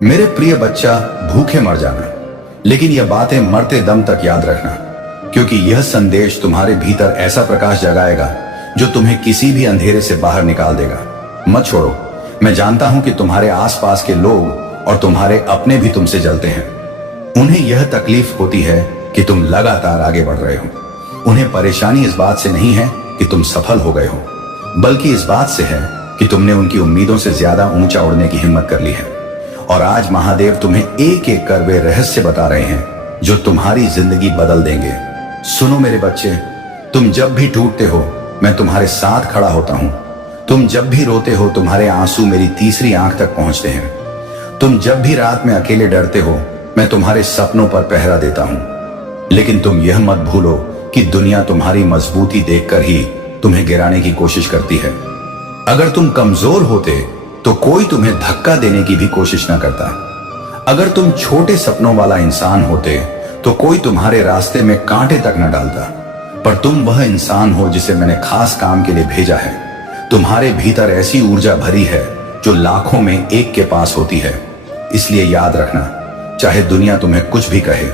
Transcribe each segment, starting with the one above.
मेरे प्रिय बच्चा, भूखे मर जाना, लेकिन यह बातें मरते दम तक याद रखना, क्योंकि यह संदेश तुम्हारे भीतर ऐसा प्रकाश जगाएगा जो तुम्हें किसी भी अंधेरे से बाहर निकाल देगा। मत छोड़ो। मैं जानता हूं कि तुम्हारे आसपास के लोग और तुम्हारे अपने भी तुमसे जलते हैं। उन्हें यह तकलीफ होती है कि तुम लगातार आगे बढ़ रहे हो। उन्हें परेशानी इस बात से नहीं है कि तुम सफल हो गए हो, बल्कि इस बात से है कि तुमने उनकी उम्मीदों से ज्यादा ऊंचा उड़ने की हिम्मत कर ली है। और आज महादेव तुम्हें एक एक कर वे रहस्य बता रहे हैं जो तुम्हारी जिंदगी बदल देंगे। सुनो मेरे बच्चे, तुम जब भी टूटते हो मैं तुम्हारे साथ खड़ा होता हूं। तुम जब भी रोते हो तुम्हारे आंसू मेरी तीसरी आंख तक पहुंचते हैं। तुम जब भी रात में अकेले डरते हो मैं तुम्हारे सपनों पर पहरा देता हूं। लेकिन तुम यह मत भूलो कि दुनिया तुम्हारी मजबूती देखकर ही तुम्हें गिराने की कोशिश करती है। अगर तुम कमजोर होते तो कोई तुम्हें धक्का देने की भी कोशिश न करता। अगर तुम छोटे सपनों वाला इंसान होते तो कोई तुम्हारे रास्ते में कांटे तक न डालता। पर तुम वह इंसान हो जिसे मैंने खास काम के लिए भेजा है। तुम्हारे भीतर ऐसी ऊर्जा भरी है जो लाखों में एक के पास होती है। इसलिए याद रखना, चाहे दुनिया तुम्हें कुछ भी कहे,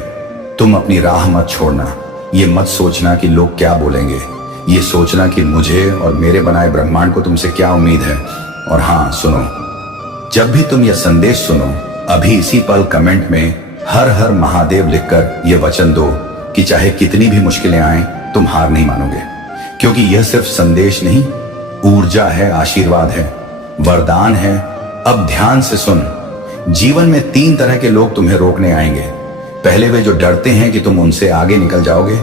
तुम अपनी राह मत छोड़ना। ये मत सोचना कि लोग क्या बोलेंगे, ये सोचना कि मुझे और मेरे बनाए ब्रह्मांड को तुमसे क्या उम्मीद है। और हाँ सुनो, जब भी तुम यह संदेश सुनो, अभी इसी पल कमेंट में हर हर महादेव लिखकर यह वचन दो कि चाहे कितनी भी मुश्किलें आए तुम हार नहीं मानोगे। क्योंकि यह सिर्फ संदेश नहीं, ऊर्जा है, आशीर्वाद है, वरदान है। अब ध्यान से सुन। जीवन में 3 तरह के लोग तुम्हें रोकने आएंगे। पहले वे जो डरते हैं कि तुम उनसे आगे निकल जाओगे।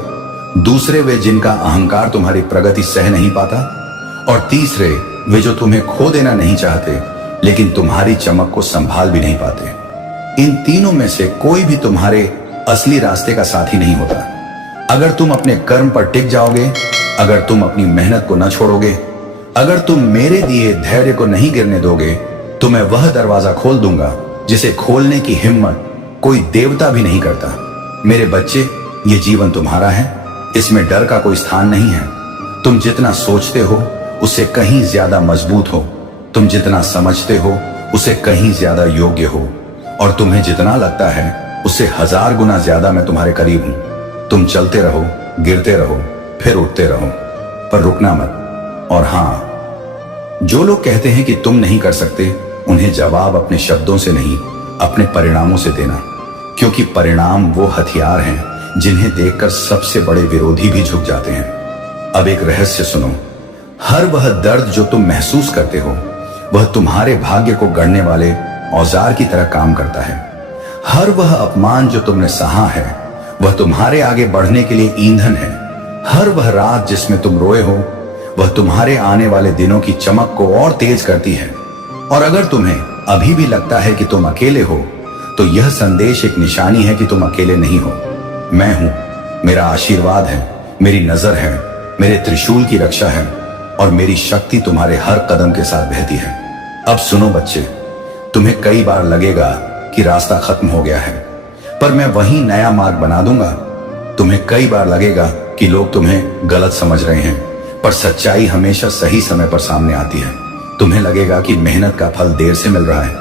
दूसरे वे जिनका अहंकार तुम्हारी प्रगति सह नहीं पाता। और तीसरे वे जो तुम्हें खो देना नहीं चाहते लेकिन तुम्हारी चमक को संभाल भी नहीं पाते। इन तीनों में से कोई भी तुम्हारे असली रास्ते का साथी नहीं होता। अगर तुम अपने कर्म पर टिक जाओगे, अगर तुम अपनी मेहनत को न छोड़ोगे, अगर तुम मेरे दिए धैर्य को नहीं गिरने दोगे, तो मैं वह दरवाजा खोल दूंगा जिसे खोलने की हिम्मत कोई देवता भी नहीं करता। मेरे बच्चे, ये जीवन तुम्हारा है, इसमें डर का कोई स्थान नहीं है। तुम जितना सोचते हो उससे कहीं ज्यादा मजबूत हो। तुम जितना समझते हो उससे कहीं ज्यादा योग्य हो। और तुम्हें जितना लगता है उससे 1000 गुना ज्यादा मैं तुम्हारे करीब हूं। तुम चलते रहो, गिरते रहो, फिर उठते रहो, पर रुकना मत। और हां, जो लोग कहते हैं कि तुम नहीं कर सकते, उन्हें जवाब अपने शब्दों से नहीं, अपने परिणामों से देना। क्योंकि परिणाम वो हथियार हैं जिन्हें देखकर सबसे बड़े विरोधी भी झुक जाते हैं। अब एक रहस्य सुनो। हर वह दर्द जो तुम महसूस करते हो वह तुम्हारे भाग्य को गढ़ने वाले औजार की तरह काम करता है। हर वह अपमान जो तुमने सहा है वह तुम्हारे आगे बढ़ने के लिए ईंधन है। हर वह रात जिसमें तुम रोए हो वह तुम्हारे आने वाले दिनों की चमक को और तेज करती है। और अगर तुम्हें अभी भी लगता है कि तुम अकेले हो, तो यह संदेश एक निशानी है कि तुम अकेले नहीं हो। मैं हूं, मेरा आशीर्वाद है, मेरी नजर है, मेरे त्रिशूल की रक्षा है और मेरी शक्ति तुम्हारे हर कदम के साथ बहती है। अब सुनो बच्चे, तुम्हें कई बार लगेगा कि रास्ता खत्म हो गया है, पर मैं वही नया मार्ग बना दूंगा। तुम्हें कई बार लगेगा कि लोग तुम्हें गलत समझ रहे हैं, पर सच्चाई हमेशा सही समय पर सामने आती है। तुम्हें लगेगा कि मेहनत का फल देर से मिल रहा है,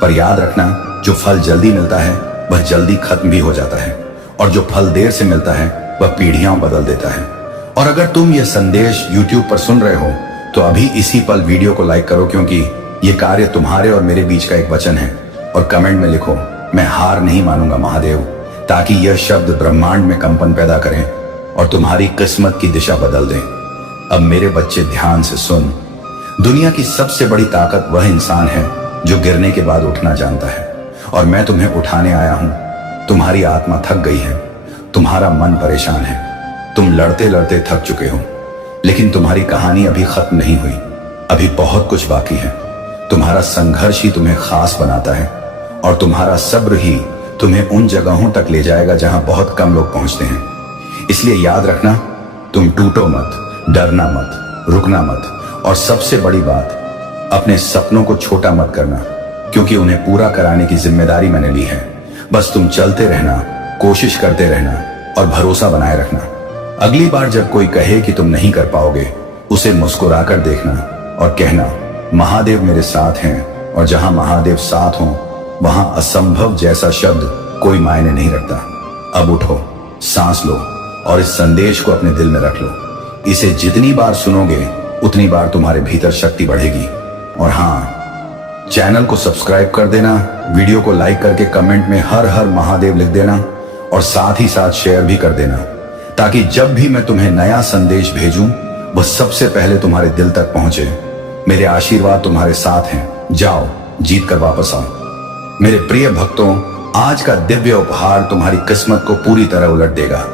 पर याद रखना, जो फल जल्दी मिलता है वह जल्दी खत्म भी हो जाता है, और जो फल देर से मिलता है वह पीढ़ियां बदल देता है। और अगर तुम यह संदेश YouTube पर सुन रहे हो तो अभी इसी पल वीडियो को लाइक करो, क्योंकि यह कार्य तुम्हारे और मेरे बीच का एक वचन है। और कमेंट में लिखो, मैं हार नहीं मानूंगा महादेव, ताकि यह शब्द ब्रह्मांड में कंपन पैदा करें और तुम्हारी किस्मत की दिशा बदल दें। अब मेरे बच्चे ध्यान से सुन। दुनिया की सबसे बड़ी ताकत वह इंसान है जो गिरने के बाद उठना जानता है। और मैं तुम्हें उठाने आया हूं। तुम्हारी आत्मा थक गई है, तुम्हारा मन परेशान है, तुम लड़ते लड़ते थक चुके हो, लेकिन तुम्हारी कहानी अभी खत्म नहीं हुई। अभी बहुत कुछ बाकी है। तुम्हारा संघर्ष ही तुम्हें खास बनाता है, और तुम्हारा सब्र ही तुम्हें उन जगहों तक ले जाएगा जहां बहुत कम लोग पहुंचते हैं। इसलिए याद रखना, तुम टूटो मत, डरना मत, रुकना मत, और सबसे बड़ी बात, अपने सपनों को छोटा मत करना, क्योंकि उन्हें पूरा कराने की जिम्मेदारी मैंने ली है। बस तुम चलते रहना, कोशिश करते रहना और भरोसा बनाए रखना। अगली बार जब कोई कहे कि तुम नहीं कर पाओगे, उसे मुस्कुराकर देखना और कहना, महादेव मेरे साथ हैं, और जहां महादेव साथ हों वहां असंभव जैसा शब्द कोई मायने नहीं रखता। अब उठो, सांस लो और इस संदेश को अपने दिल में रख लो। इसे जितनी बार सुनोगे उतनी बार तुम्हारे भीतर शक्ति बढ़ेगी। और हाँ, चैनल को सब्सक्राइब कर देना, वीडियो को लाइक करके कमेंट में हर हर महादेव लिख देना और साथ ही साथ शेयर भी कर देना, ताकि जब भी मैं तुम्हें नया संदेश भेजूं वह सबसे पहले तुम्हारे दिल तक पहुंचे। मेरे आशीर्वाद तुम्हारे साथ हैं। जाओ, जीत कर वापस आओ। मेरे प्रिय भक्तों, आज का दिव्य उपहार तुम्हारी किस्मत को पूरी तरह उलट देगा।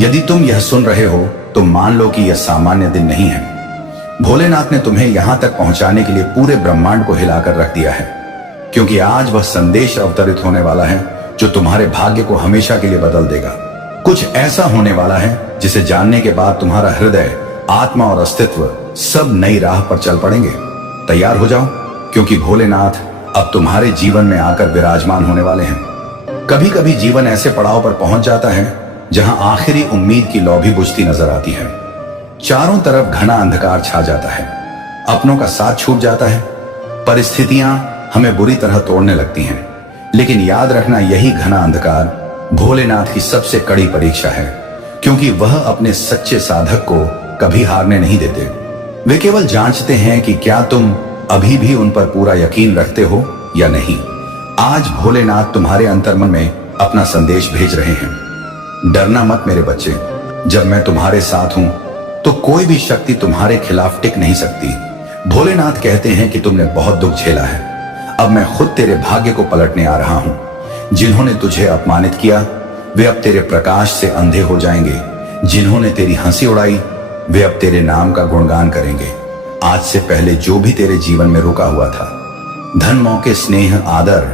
यदि तुम यह सुन रहे हो तो मान लो कि यह सामान्य दिन नहीं है। भोलेनाथ ने तुम्हें यहां तक पहुंचाने के लिए पूरे ब्रह्मांड को हिलाकर रख दिया है, क्योंकि आज वह संदेश अवतरित होने वाला है जो तुम्हारे भाग्य को हमेशा के लिए बदल देगा। कुछ ऐसा होने वाला है जिसे जानने के बाद तुम्हारा हृदय, आत्मा और अस्तित्व सब नई राह पर चल पड़ेंगे। तैयार हो जाओ, क्योंकि भोलेनाथ अब तुम्हारे जीवन में आकर विराजमान होने वाले हैं। कभी कभी जीवन ऐसे पड़ाव पर पहुंच जाता है जहां आखिरी उम्मीद की लौ भी बुझती नजर आती है। चारों तरफ घना अंधकार छा जाता है, अपनों का साथ छूट जाता है, परिस्थितियां हमें बुरी तरह तोड़ने लगती हैं। लेकिन याद रखना, यही घना अंधकार भोलेनाथ की सबसे कड़ी परीक्षा है, क्योंकि वह अपने सच्चे साधक को कभी हारने नहीं देते। वे केवल जांचते हैं कि क्या तुम अभी भी उन पर पूरा यकीन रखते हो या नहीं। आज भोलेनाथ तुम्हारे अंतर्मन में अपना संदेश भेज रहे हैं। डरना मत मेरे बच्चे, जब मैं तुम्हारे साथ हूं तो कोई भी शक्ति तुम्हारे खिलाफ टिक नहीं सकती। भोलेनाथ कहते हैं कि तुमने बहुत दुख झेला है, अब मैं खुद तेरे भाग्य को पलटने आ रहा हूं। जिन्होंने तुझे अपमानित किया वे अब तेरे प्रकाश से अंधे हो जाएंगे। जिन्होंने तेरी हंसी उड़ाई वे अब तेरे नाम का गुणगान करेंगे। आज से पहले जो भी तेरे जीवन में रुका हुआ था, धन, मौके, स्नेह, आदर,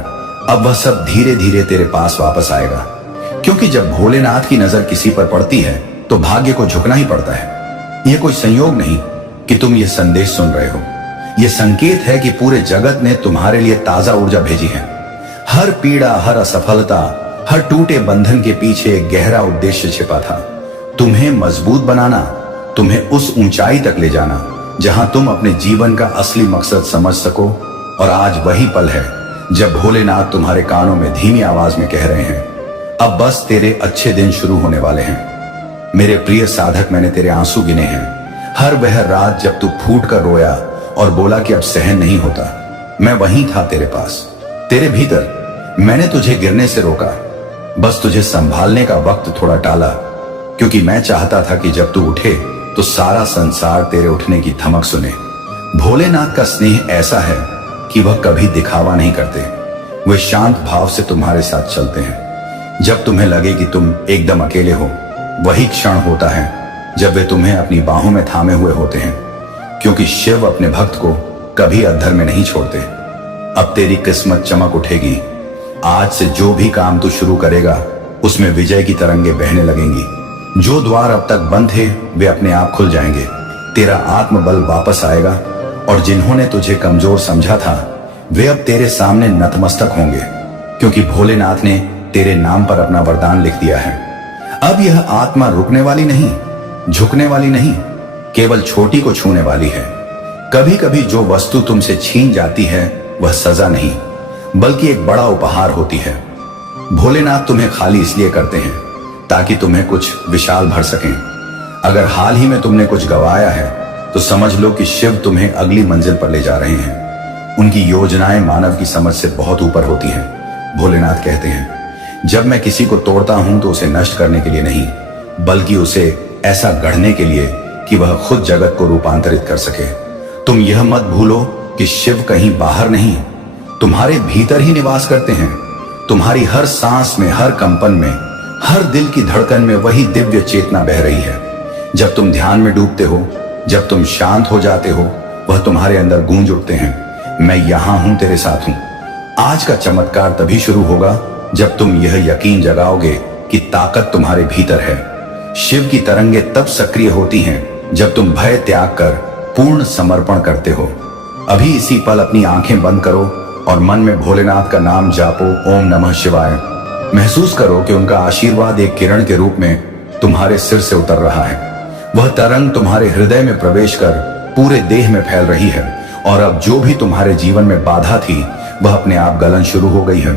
अब वह सब धीरे धीरे तेरे पास वापस आएगा। क्योंकि जब भोलेनाथ की नजर किसी पर पड़ती है तो भाग्य को झुकना ही पड़ता है। यह कोई संयोग नहीं कि तुम यह संदेश सुन रहे हो, यह संकेत है कि पूरे जगत ने तुम्हारे लिए ताजा ऊर्जा भेजी है। हर पीड़ा, हर असफलता, हर टूटे बंधन के पीछे एक गहरा उद्देश्य छिपा था। तुम्हें मजबूत बनाना, तुम्हें उस ऊंचाई तक ले जाना जहां तुम अपने जीवन का असली मकसद समझ सको। और आज वही पल है जब भोलेनाथ तुम्हारे कानों में धीमी आवाज में कह रहे हैं, अब बस तेरे अच्छे दिन शुरू होने वाले हैं। मेरे प्रिय साधक, मैंने तेरे आंसू गिने हैं। हर वह रात जब तू फूट कर रोया और बोला कि अब सहन नहीं होता, मैं वहीं था तेरे पास, तेरे भीतर। मैंने तुझे गिरने से रोका, बस तुझे संभालने का वक्त थोड़ा टाला, क्योंकि मैं चाहता था कि जब तू उठे तो सारा संसार तेरे उठने की धमक सुने। भोलेनाथ का स्नेह ऐसा है कि वह कभी दिखावा नहीं करते। वे शांत भाव से तुम्हारे साथ चलते हैं। जब तुम्हें लगे कि तुम एकदम अकेले हो, वही क्षण होता है जब वे तुम्हें अपनी बाहों में थामे हुए होते हैं, क्योंकि शिव अपने भक्त को कभी अधर में नहीं छोड़ते। अब तेरी किस्मत चमक उठेगी। आज से जो भी काम तू शुरू करेगा उसमें विजय की तरंगे बहने लगेंगी। जो द्वार अब तक बंद थे वे अपने आप खुल जाएंगे। तेरा आत्मबल वापस आएगा और जिन्होंने तुझे कमजोर समझा था वे अब तेरे सामने नतमस्तक होंगे, क्योंकि भोलेनाथ ने तेरे नाम पर अपना वरदान लिख दिया है। अब यह आत्मा रुकने वाली नहीं, झुकने वाली नहीं, केवल छोटी को छूने वाली है। कभी कभी जो वस्तु तुमसे छीन जाती है वह सजा नहीं बल्कि एक बड़ा उपहार होती है। भोलेनाथ तुम्हें खाली इसलिए करते हैं ताकि तुम्हें कुछ विशाल भर सकें। अगर हाल ही में तुमने कुछ गवाया है तो समझ लो कि शिव तुम्हें अगली मंजिल पर ले जा रहे हैं। उनकी योजनाएं मानव की समझ से बहुत ऊपर होती हैं। भोलेनाथ कहते हैं, जब मैं किसी को तोड़ता हूं तो उसे नष्ट करने के लिए नहीं, बल्कि उसे ऐसा गढ़ने के लिए कि वह खुद जगत को रूपांतरित कर सके। तुम यह मत भूलो कि शिव कहीं बाहर नहीं, तुम्हारे भीतर ही निवास करते हैं। तुम्हारी हर सांस में, हर कंपन में, हर दिल की धड़कन में वही दिव्य चेतना बह रही है। जब तुम ध्यान में डूबते हो, जब तुम शांत हो जाते हो, वह तुम्हारे अंदर गूंज उठते हैं, मैं यहां हूं, तेरे साथ हूं। आज का चमत्कार तभी शुरू होगा जब तुम यह यकीन जगाओगे कि ताकत तुम्हारे भीतर है। शिव की तरंगे तब सक्रिय होती हैं जब तुम भय त्याग कर पूर्ण समर्पण करते हो। अभी इसी पल अपनी आंखें बंद करो और मन में भोलेनाथ का नाम जापो, ओम नमः शिवाय। महसूस करो कि उनका आशीर्वाद एक किरण के रूप में तुम्हारे सिर से उतर रहा है। वह तरंग तुम्हारे हृदय में प्रवेश कर पूरे देह में फैल रही है और अब जो भी तुम्हारे जीवन में बाधा थी वह अपने आप गलन शुरू हो गई है।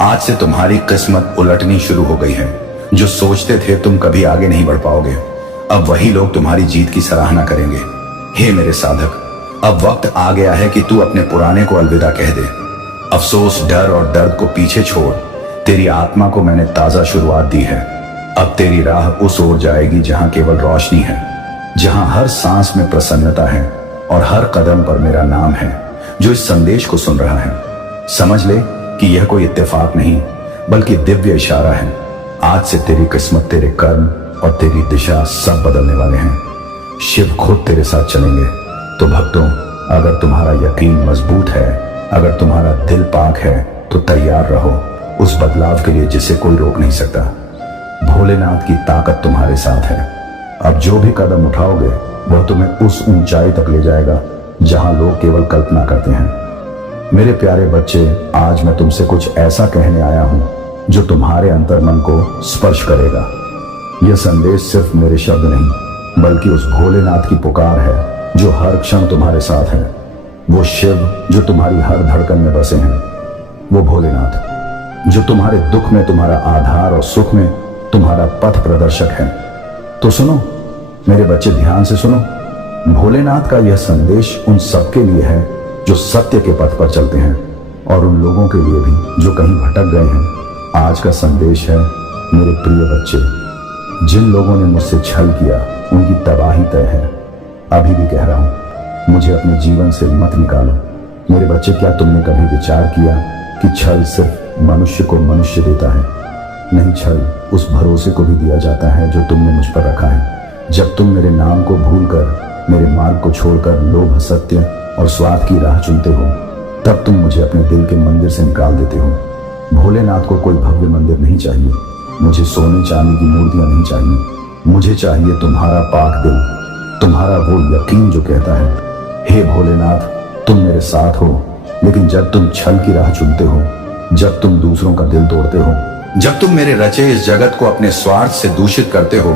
आज से तुम्हारी किस्मत उलटनी शुरू हो गई है। जो सोचते थे तुम कभी आगे नहीं बढ़ पाओगे, अब वही लोग तुम्हारी जीत की सराहना करेंगे। हे मेरे साधक, अब वक्त आ गया है कि तू अपने पुराने को अलविदा कह दे। अफसोस, डर और दर्द को पीछे छोड़ तेरी आत्मा को मैंने ताजा शुरुआत दी है। अब तेरी राह उस ओर जाएगी जहां केवल रोशनी है, जहां हर सांस में प्रसन्नता है और हर कदम पर मेरा नाम है। जो इस संदेश को सुन रहा है, समझ ले कि यह कोई इत्तेफाक नहीं बल्कि दिव्य इशारा है। आज से तेरी किस्मत, तेरे कर्म और तेरी दिशा सब बदलने वाले हैं। शिव खुद तेरे साथ चलेंगे। तो भक्तों, अगर तुम्हारा यकीन मजबूत है, अगर तुम्हारा दिल पाक है, तो तैयार रहो उस बदलाव के लिए जिसे कोई रोक नहीं सकता। भोलेनाथ की ताकत तुम्हारे साथ है। अब जो भी कदम उठाओगे वह तुम्हें उस ऊंचाई तक ले जाएगा जहां लोग केवल कल्पना करते हैं। मेरे प्यारे बच्चे, आज मैं तुमसे कुछ ऐसा कहने आया हूं जो तुम्हारे अंतर्मन को स्पर्श करेगा। यह संदेश सिर्फ मेरे शब्द नहीं बल्कि उस भोलेनाथ की पुकार है जो हर क्षण तुम्हारे साथ है। वो शिव जो तुम्हारी हर धड़कन में बसे हैं, वो भोलेनाथ जो तुम्हारे दुख में तुम्हारा आधार और सुख में तुम्हारा पथ प्रदर्शक है। तो सुनो मेरे बच्चे, ध्यान से सुनो। भोलेनाथ का यह संदेश उन सबके लिए है जो सत्य के पथ पर चलते हैं और उन लोगों के लिए भी जो कहीं भटक गए हैं। आज का संदेश है, मेरे प्रिय बच्चे, जिन लोगों ने मुझसे छल किया उनकी तबाही तय है। अभी भी कह रहा हूं, मुझे अपने जीवन से मत निकालो। मेरे बच्चे, क्या तुमने कभी विचार किया कि छल सिर्फ मनुष्य को मनुष्य देता है? नहीं, छल उस भरोसे को भी दिया जाता है जो तुमने मुझ पर रखा है। जब तुम मेरे नाम को भूलकर, मेरे मार्ग को छोड़कर लोभ, सत्य और स्वार्थ की राह चुनते हो, तब तुम मुझे अपने दिल के मंदिर से निकाल देते हो। भोलेनाथ को कोई भव्य मंदिर नहीं चाहिए, मुझे सोने चांदी की मूर्तियां नहीं चाहिए। मुझे चाहिए तुम्हारा पाक दिल, तुम्हारा वो यकीन जो कहता है, हे भोलेनाथ, तुम मेरे साथ हो। लेकिन जब तुम छल की राह चुनते हो, जब तुम दूसरों का दिल तोड़ते हो, जब तुम मेरे रचे इस जगत को अपने स्वार्थ से दूषित करते हो,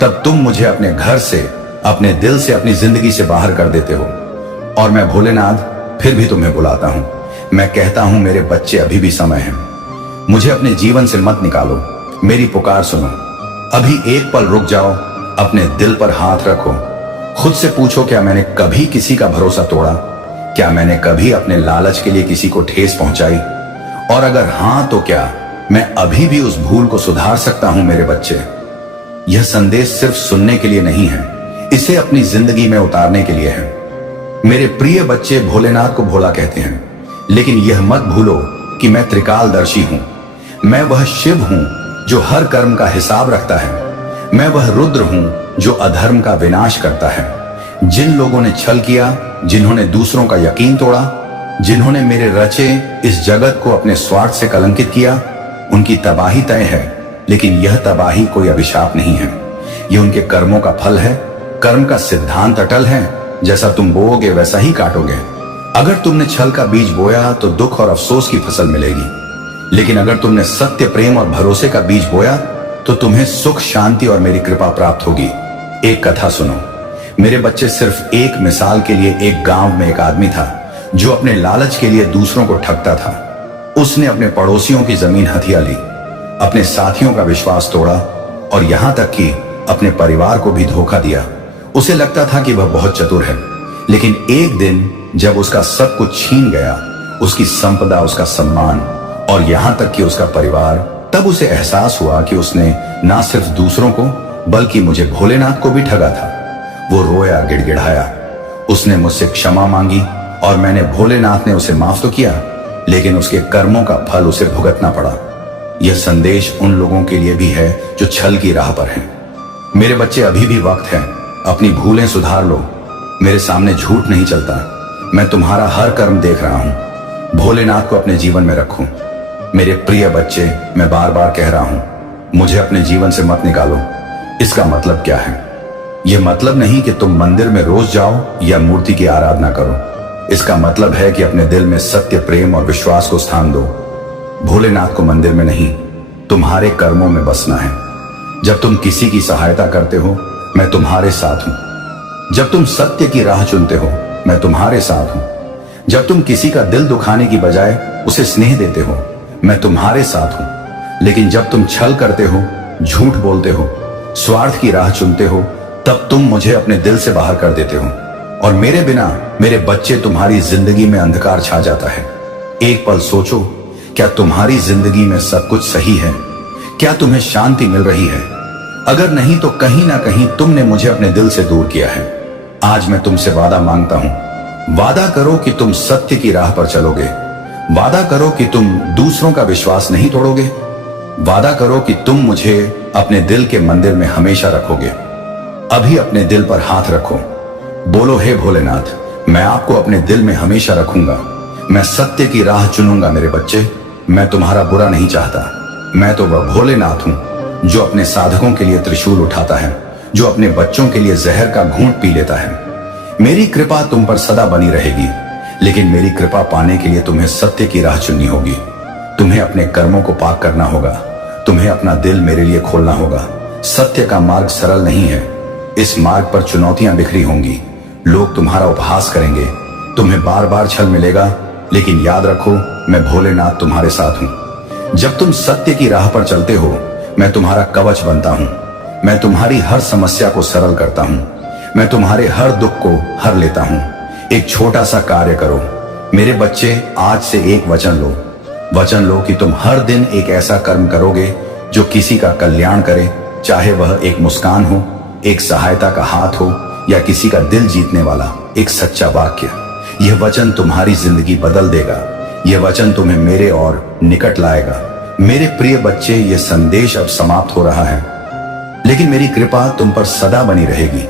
तब तुम मुझे अपने घर से, अपने दिल से, अपनी जिंदगी से बाहर कर देते हो। और मैं भोलेनाथ फिर भी तुम्हें बुलाता हूं। मैं कहता हूं, मेरे बच्चे, अभी भी समय है। मुझे अपने जीवन से मत निकालो, मेरी पुकार सुनो। अभी एक पल रुक जाओ, अपने दिल पर हाथ रखो, खुद से पूछो, क्या मैंने कभी किसी का भरोसा तोड़ा? क्या मैंने कभी अपने लालच के लिए किसी को ठेस पहुंचाई? और अगर हां, तो क्या मैं अभी भी उस भूल को सुधार सकता हूं? मेरे बच्चे, यह संदेश सिर्फ सुनने के लिए नहीं है, इसे अपनी जिंदगी में उतारने के लिए है। मेरे प्रिय बच्चे, भोलेनाथ को भोला कहते हैं, लेकिन यह मत भूलो कि मैं त्रिकालदर्शी हूं। मैं वह शिव हूं जो हर कर्म का हिसाब रखता है। मैं वह रुद्र हूं जो अधर्म का विनाश करता है। जिन लोगों ने छल किया, जिन्होंने दूसरों का यकीन तोड़ा, जिन्होंने मेरे रचे इस जगत को अपने स्वार्थ से कलंकित किया, उनकी तबाही तय है। लेकिन यह तबाही कोई अभिशाप नहीं है, यह उनके कर्मों का फल है। कर्म का सिद्धांत अटल है, जैसा तुम बोओगे वैसा ही काटोगे। अगर तुमने छल का बीज बोया तो दुख और अफसोस की फसल मिलेगी, लेकिन अगर तुमने सत्य, प्रेम और भरोसे का बीज बोया तो तुम्हें सुख, शांति और मेरी कृपा प्राप्त होगी। एक कथा सुनो मेरे बच्चे, सिर्फ एक मिसाल के लिए। एक गांव में एक आदमी था जो अपने लालच के लिए दूसरों को ठगता था। उसने अपने पड़ोसियों की जमीन हथिया ली, अपने साथियों का विश्वास तोड़ा और यहां तक कि अपने परिवार को भी धोखा दिया। उसे लगता था कि वह बहुत चतुर है, लेकिन एक दिन जब उसका सब कुछ छीन गया, उसकी संपदा, उसका सम्मान और यहां तक कि उसका परिवार, तब उसे एहसास हुआ कि उसने ना सिर्फ दूसरों को बल्कि मुझे भोलेनाथ को भी ठगा था। वो रोया, गिड़गिड़ाया, उसने मुझसे क्षमा मांगी और मैंने, भोलेनाथ ने उसे माफ तो किया, लेकिन उसके कर्मों का फल उसे भुगतना पड़ा। यह संदेश उन लोगों के लिए भी है जो छल की राह पर हैं। मेरे बच्चे, अभी भी वक्त है, अपनी भूलें सुधार लो। मेरे सामने झूठ नहीं चलता, मैं तुम्हारा हर कर्म देख रहा हूं। भोलेनाथ को अपने जीवन में रखो। मेरे प्रिय बच्चे, मैं बार बार कह रहा हूं, मुझे अपने जीवन से मत निकालो। इसका मतलब क्या है? यह मतलब नहीं कि तुम मंदिर में रोज जाओ या मूर्ति की आराधना करो। इसका मतलब है कि अपने दिल में सत्य, प्रेम और विश्वास को स्थान दो। भोलेनाथ को मंदिर में नहीं, तुम्हारे कर्मों में बसना है। जब तुम किसी की सहायता करते हो, मैं तुम्हारे साथ हूं। जब तुम सत्य की राह चुनते हो, मैं तुम्हारे साथ हूं। जब तुम किसी का दिल दुखाने की बजाय उसे स्नेह देते हो, मैं तुम्हारे साथ हूं। लेकिन जब तुम छल करते हो, झूठ बोलते हो, स्वार्थ की राह चुनते हो, तब तुम मुझे अपने दिल से बाहर कर देते हो और मेरे बिना मेरे बच्चे तुम्हारी जिंदगी में अंधकार छा जाता है। एक पल सोचो, क्या तुम्हारी जिंदगी में सब कुछ सही है? क्या तुम्हें शांति मिल रही है? अगर नहीं तो कहीं ना कहीं तुमने मुझे अपने दिल से दूर किया है। आज मैं तुमसे वादा मांगता हूं। वादा करो कि तुम सत्य की राह पर चलोगे। वादा करो कि तुम दूसरों का विश्वास नहीं तोड़ोगे। वादा करो कि तुम मुझे अपने दिल के मंदिर में हमेशा रखोगे। अभी अपने दिल पर हाथ रखो, बोलो, हे भोलेनाथ, मैं आपको अपने दिल में हमेशा रखूंगा। मैं सत्य की राह चुनूंगा मेरे बच्चे। मैं तुम्हारा बुरा नहीं चाहता। मैं तो वह भोलेनाथ हूं जो अपने साधकों के लिए त्रिशूल उठाता है, जो अपने बच्चों के लिए जहर का घूंट पी लेता है। मेरी कृपा तुम पर सदा बनी रहेगी, लेकिन मेरी कृपा पाने के लिए तुम्हें सत्य की राह चुननी होगी। तुम्हें अपने कर्मों को पाक करना होगा। तुम्हें अपना दिल मेरे लिए खोलना होगा। सत्य का मार्ग सरल नहीं है। इस मार्ग पर चुनौतियां बिखरी होंगी। लोग तुम्हारा उपहास करेंगे, तुम्हें बार बार छल मिलेगा, लेकिन याद रखो, मैं भोलेनाथ तुम्हारे साथ हूं। जब तुम सत्य की राह पर चलते हो, मैं तुम्हारा कवच बनता हूं। मैं तुम्हारी हर समस्या को सरल करता हूं। मैं तुम्हारे हर दुख को हर लेता हूं। एक छोटा सा कार्य करो मेरे बच्चे। आज से एक वचन लो। वचन लो कि तुम हर दिन एक ऐसा कर्म करोगे जो किसी का कल्याण करे, चाहे वह एक मुस्कान हो, एक सहायता का हाथ हो, या किसी का दिल जीतने वाला एक सच्चा वाक्य। यह वचन तुम्हारी जिंदगी बदल देगा। यह वचन तुम्हें मेरे और निकट लाएगा। मेरे प्रिय बच्चे, यह संदेश अब समाप्त हो रहा है, लेकिन मेरी कृपा तुम पर सदा बनी रहेगी।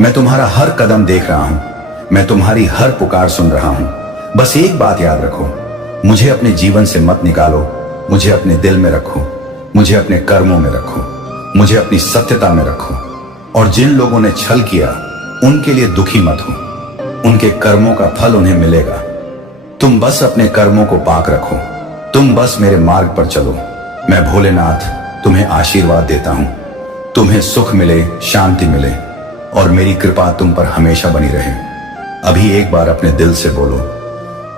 मैं तुम्हारा हर कदम देख रहा हूं। मैं तुम्हारी हर पुकार सुन रहा हूं। बस एक बात याद रखो, मुझे अपने जीवन से मत निकालो। मुझे अपने दिल में रखो। मुझे अपने कर्मों में रखो। मुझे अपनी सत्यता में रखो। और जिन लोगों ने छल किया, उनके लिए दुखी मत हो। उनके कर्मों का फल उन्हें मिलेगा। तुम बस अपने कर्मों को पाक रखो। तुम बस मेरे मार्ग पर चलो। मैं भोलेनाथ तुम्हें आशीर्वाद देता हूं। तुम्हें सुख मिले, शांति मिले, और मेरी कृपा तुम पर हमेशा बनी रहे। अभी एक बार अपने दिल से बोलो,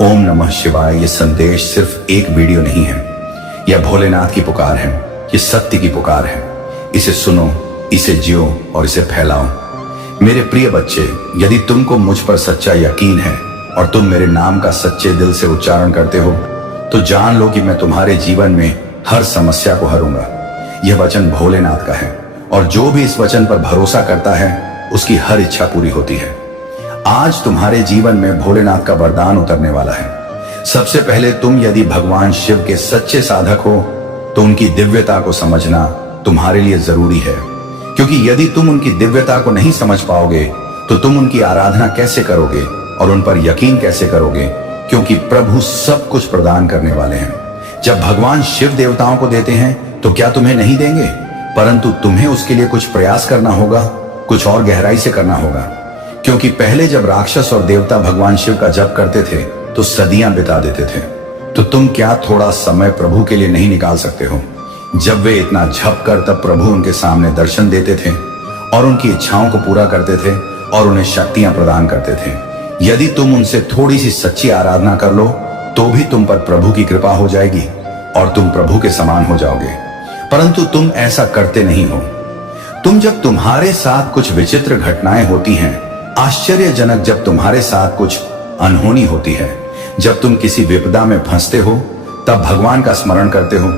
ओम नमः शिवाय। ये संदेश सिर्फ एक वीडियो नहीं है, यह भोलेनाथ की पुकार है। ये सत्य की पुकार है। इसे सुनो, इसे जियो और इसे फैलाओ। मेरे प्रिय बच्चे, यदि तुमको मुझ पर सच्चा यकीन है और तुम मेरे नाम का सच्चे दिल से उच्चारण करते हो, तो जान लो कि मैं तुम्हारे जीवन में हर समस्या को हरूंगा। यह वचन भोलेनाथ का है, और जो भी इस वचन पर भरोसा करता है, उसकी हर इच्छा पूरी होती है। आज तुम्हारे जीवन में भोलेनाथ का वरदान उतरने वाला है। सबसे पहले, तुम यदि भगवान शिव के सच्चे साधक हो, तो उनकी दिव्यता को समझना तुम्हारे लिए जरूरी है। क्योंकि यदि तुम उनकी दिव्यता को नहीं समझ पाओगे, तो तुम उनकी आराधना कैसे करोगे और उन पर यकीन कैसे करोगे? क्योंकि प्रभु सब कुछ प्रदान करने वाले हैं। जब भगवान शिव देवताओं को देते हैं, तो क्या तुम्हें नहीं देंगे? परंतु तुम्हें उसके लिए कुछ प्रयास करना होगा, कुछ और गहराई से करना होगा। क्योंकि पहले जब राक्षस और देवता भगवान शिव का जप करते थे, तो सदियां बिता देते थे। तो तुम क्या थोड़ा समय प्रभु के लिए नहीं निकाल सकते हो? जब वे इतना झप कर तब प्रभु उनके सामने दर्शन देते थे और उनकी इच्छाओं को पूरा करते थे और उन्हें शक्तियां प्रदान करते थे। यदि तुम उनसे थोड़ी सी सच्ची आराधना कर लो, तो भी तुम पर प्रभु की कृपा हो जाएगी और तुम प्रभु के समान हो जाओगे। परंतु तुम ऐसा करते नहीं हो। जब तुम्हारे साथ कुछ विचित्र घटनाएं होती हैं, आश्चर्यजनक जब तुम्हारे साथ कुछ अनहोनी होती है, जब तुम किसी विपदा में फंसते हो, तब भगवान का स्मरण करते हो।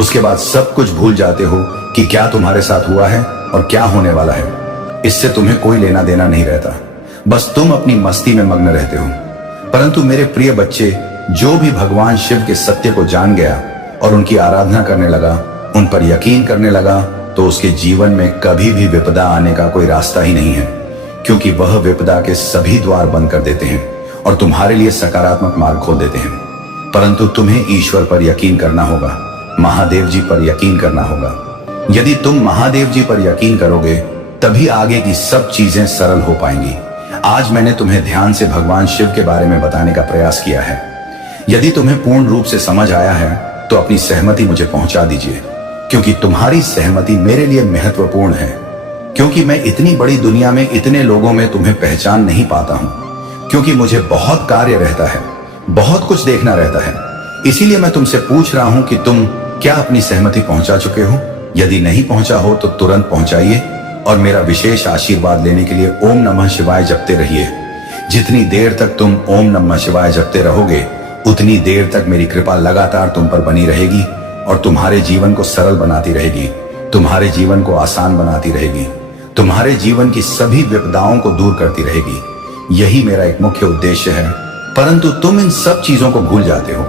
उसके बाद सब कुछ भूल जाते हो कि क्या तुम्हारे साथ हुआ है और क्या होने वाला है। इससे तुम्हें कोई लेना देना नहीं रहता। बस तुम अपनी मस्ती में मग्न रहते हो। परंतु मेरे प्रिय बच्चे, जो भी भगवान शिव के सत्य को जान गया और उनकी आराधना करने लगा, उन पर यकीन करने लगा, तो उसके जीवन में कभी भी विपदा आने का कोई रास्ता ही नहीं है। क्योंकि वह विपदा के सभी द्वार बंद कर देते हैं और तुम्हारे लिए सकारात्मक मार्ग खोल देते हैं। परंतु तुम्हें ईश्वर पर यकीन करना होगा, महादेव जी पर यकीन करना होगा। यदि तुम महादेव जी पर यकीन करोगे, तभी आगे की सब चीजें सरल हो पाएंगी। आज मैंने तुम्हें ध्यान से भगवान शिव के बारे में बताने का प्रयास किया है। यदि तुम्हें पूर्ण रूप से समझ आया है, तो अपनी सहमति मुझे पहुंचा दीजिए, क्योंकि तुम्हारी सहमति मेरे लिए महत्वपूर्ण है। क्योंकि मैं इतनी बड़ी दुनिया में इतने लोगों में तुम्हें पहचान नहीं पाता हूं। क्योंकि मुझे बहुत कार्य रहता है, बहुत कुछ देखना रहता है। इसीलिए मैं तुमसे पूछ रहा हूं कि तुम क्या अपनी सहमति पहुंचा चुके हो? यदि नहीं पहुंचा हो तो तुरंत पहुंचाइए और मेरा विशेष आशीर्वाद लेने के लिए ओम नमः शिवाय जपते रहिए। जितनी देर तक तुम ओम नमः शिवाय जपते रहोगे उतनी देर तक मेरी कृपा लगातार तुम पर बनी रहेगी और तुम्हारे जीवन को सरल बनाती रहेगी, तुम्हारे जीवन को आसान बनाती रहेगी, तुम्हारे जीवन की सभी विपदाओं को दूर करती रहेगी। यही मेरा एक मुख्य उद्देश्य है, परंतु तुम इन सब चीजों को भूल जाते हो।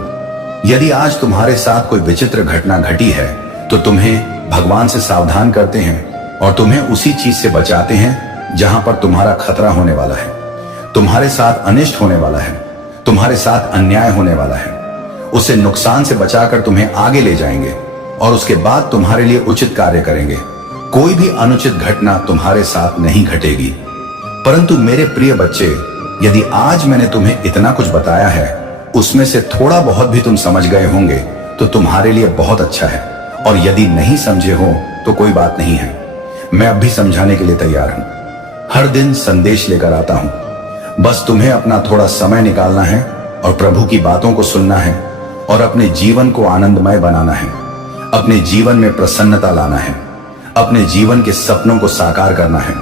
यदि आज तुम्हारे साथ कोई विचित्र घटना घटी है तो तुम्हें भगवान से सावधान करते हैं और तुम्हें उसी चीज से बचाते हैं जहां पर तुम्हारा खतरा होने वाला है, तुम्हारे साथ अनिष्ट होने वाला है, तुम्हारे साथ अन्याय होने वाला है। उससे नुकसान से बचाकर तुम्हें आगे ले जाएंगे और उसके बाद तुम्हारे लिए उचित कार्य करेंगे। कोई भी अनुचित घटना तुम्हारे साथ नहीं घटेगी। परंतु मेरे प्रिय बच्चे, यदि आज मैंने तुम्हें इतना कुछ बताया है उसमें से थोड़ा बहुत भी तुम समझ गए होंगे तो तुम्हारे लिए बहुत अच्छा है, और यदि नहीं समझे हो तो कोई बात नहीं है, मैं अब भी समझाने के लिए तैयार हूं। हर दिन संदेश लेकर आता हूं, बस तुम्हें अपना थोड़ा समय निकालना है और प्रभु की बातों को सुनना है और अपने जीवन को आनंदमय बनाना है, अपने जीवन में प्रसन्नता लाना है, अपने जीवन के सपनों को साकार करना है।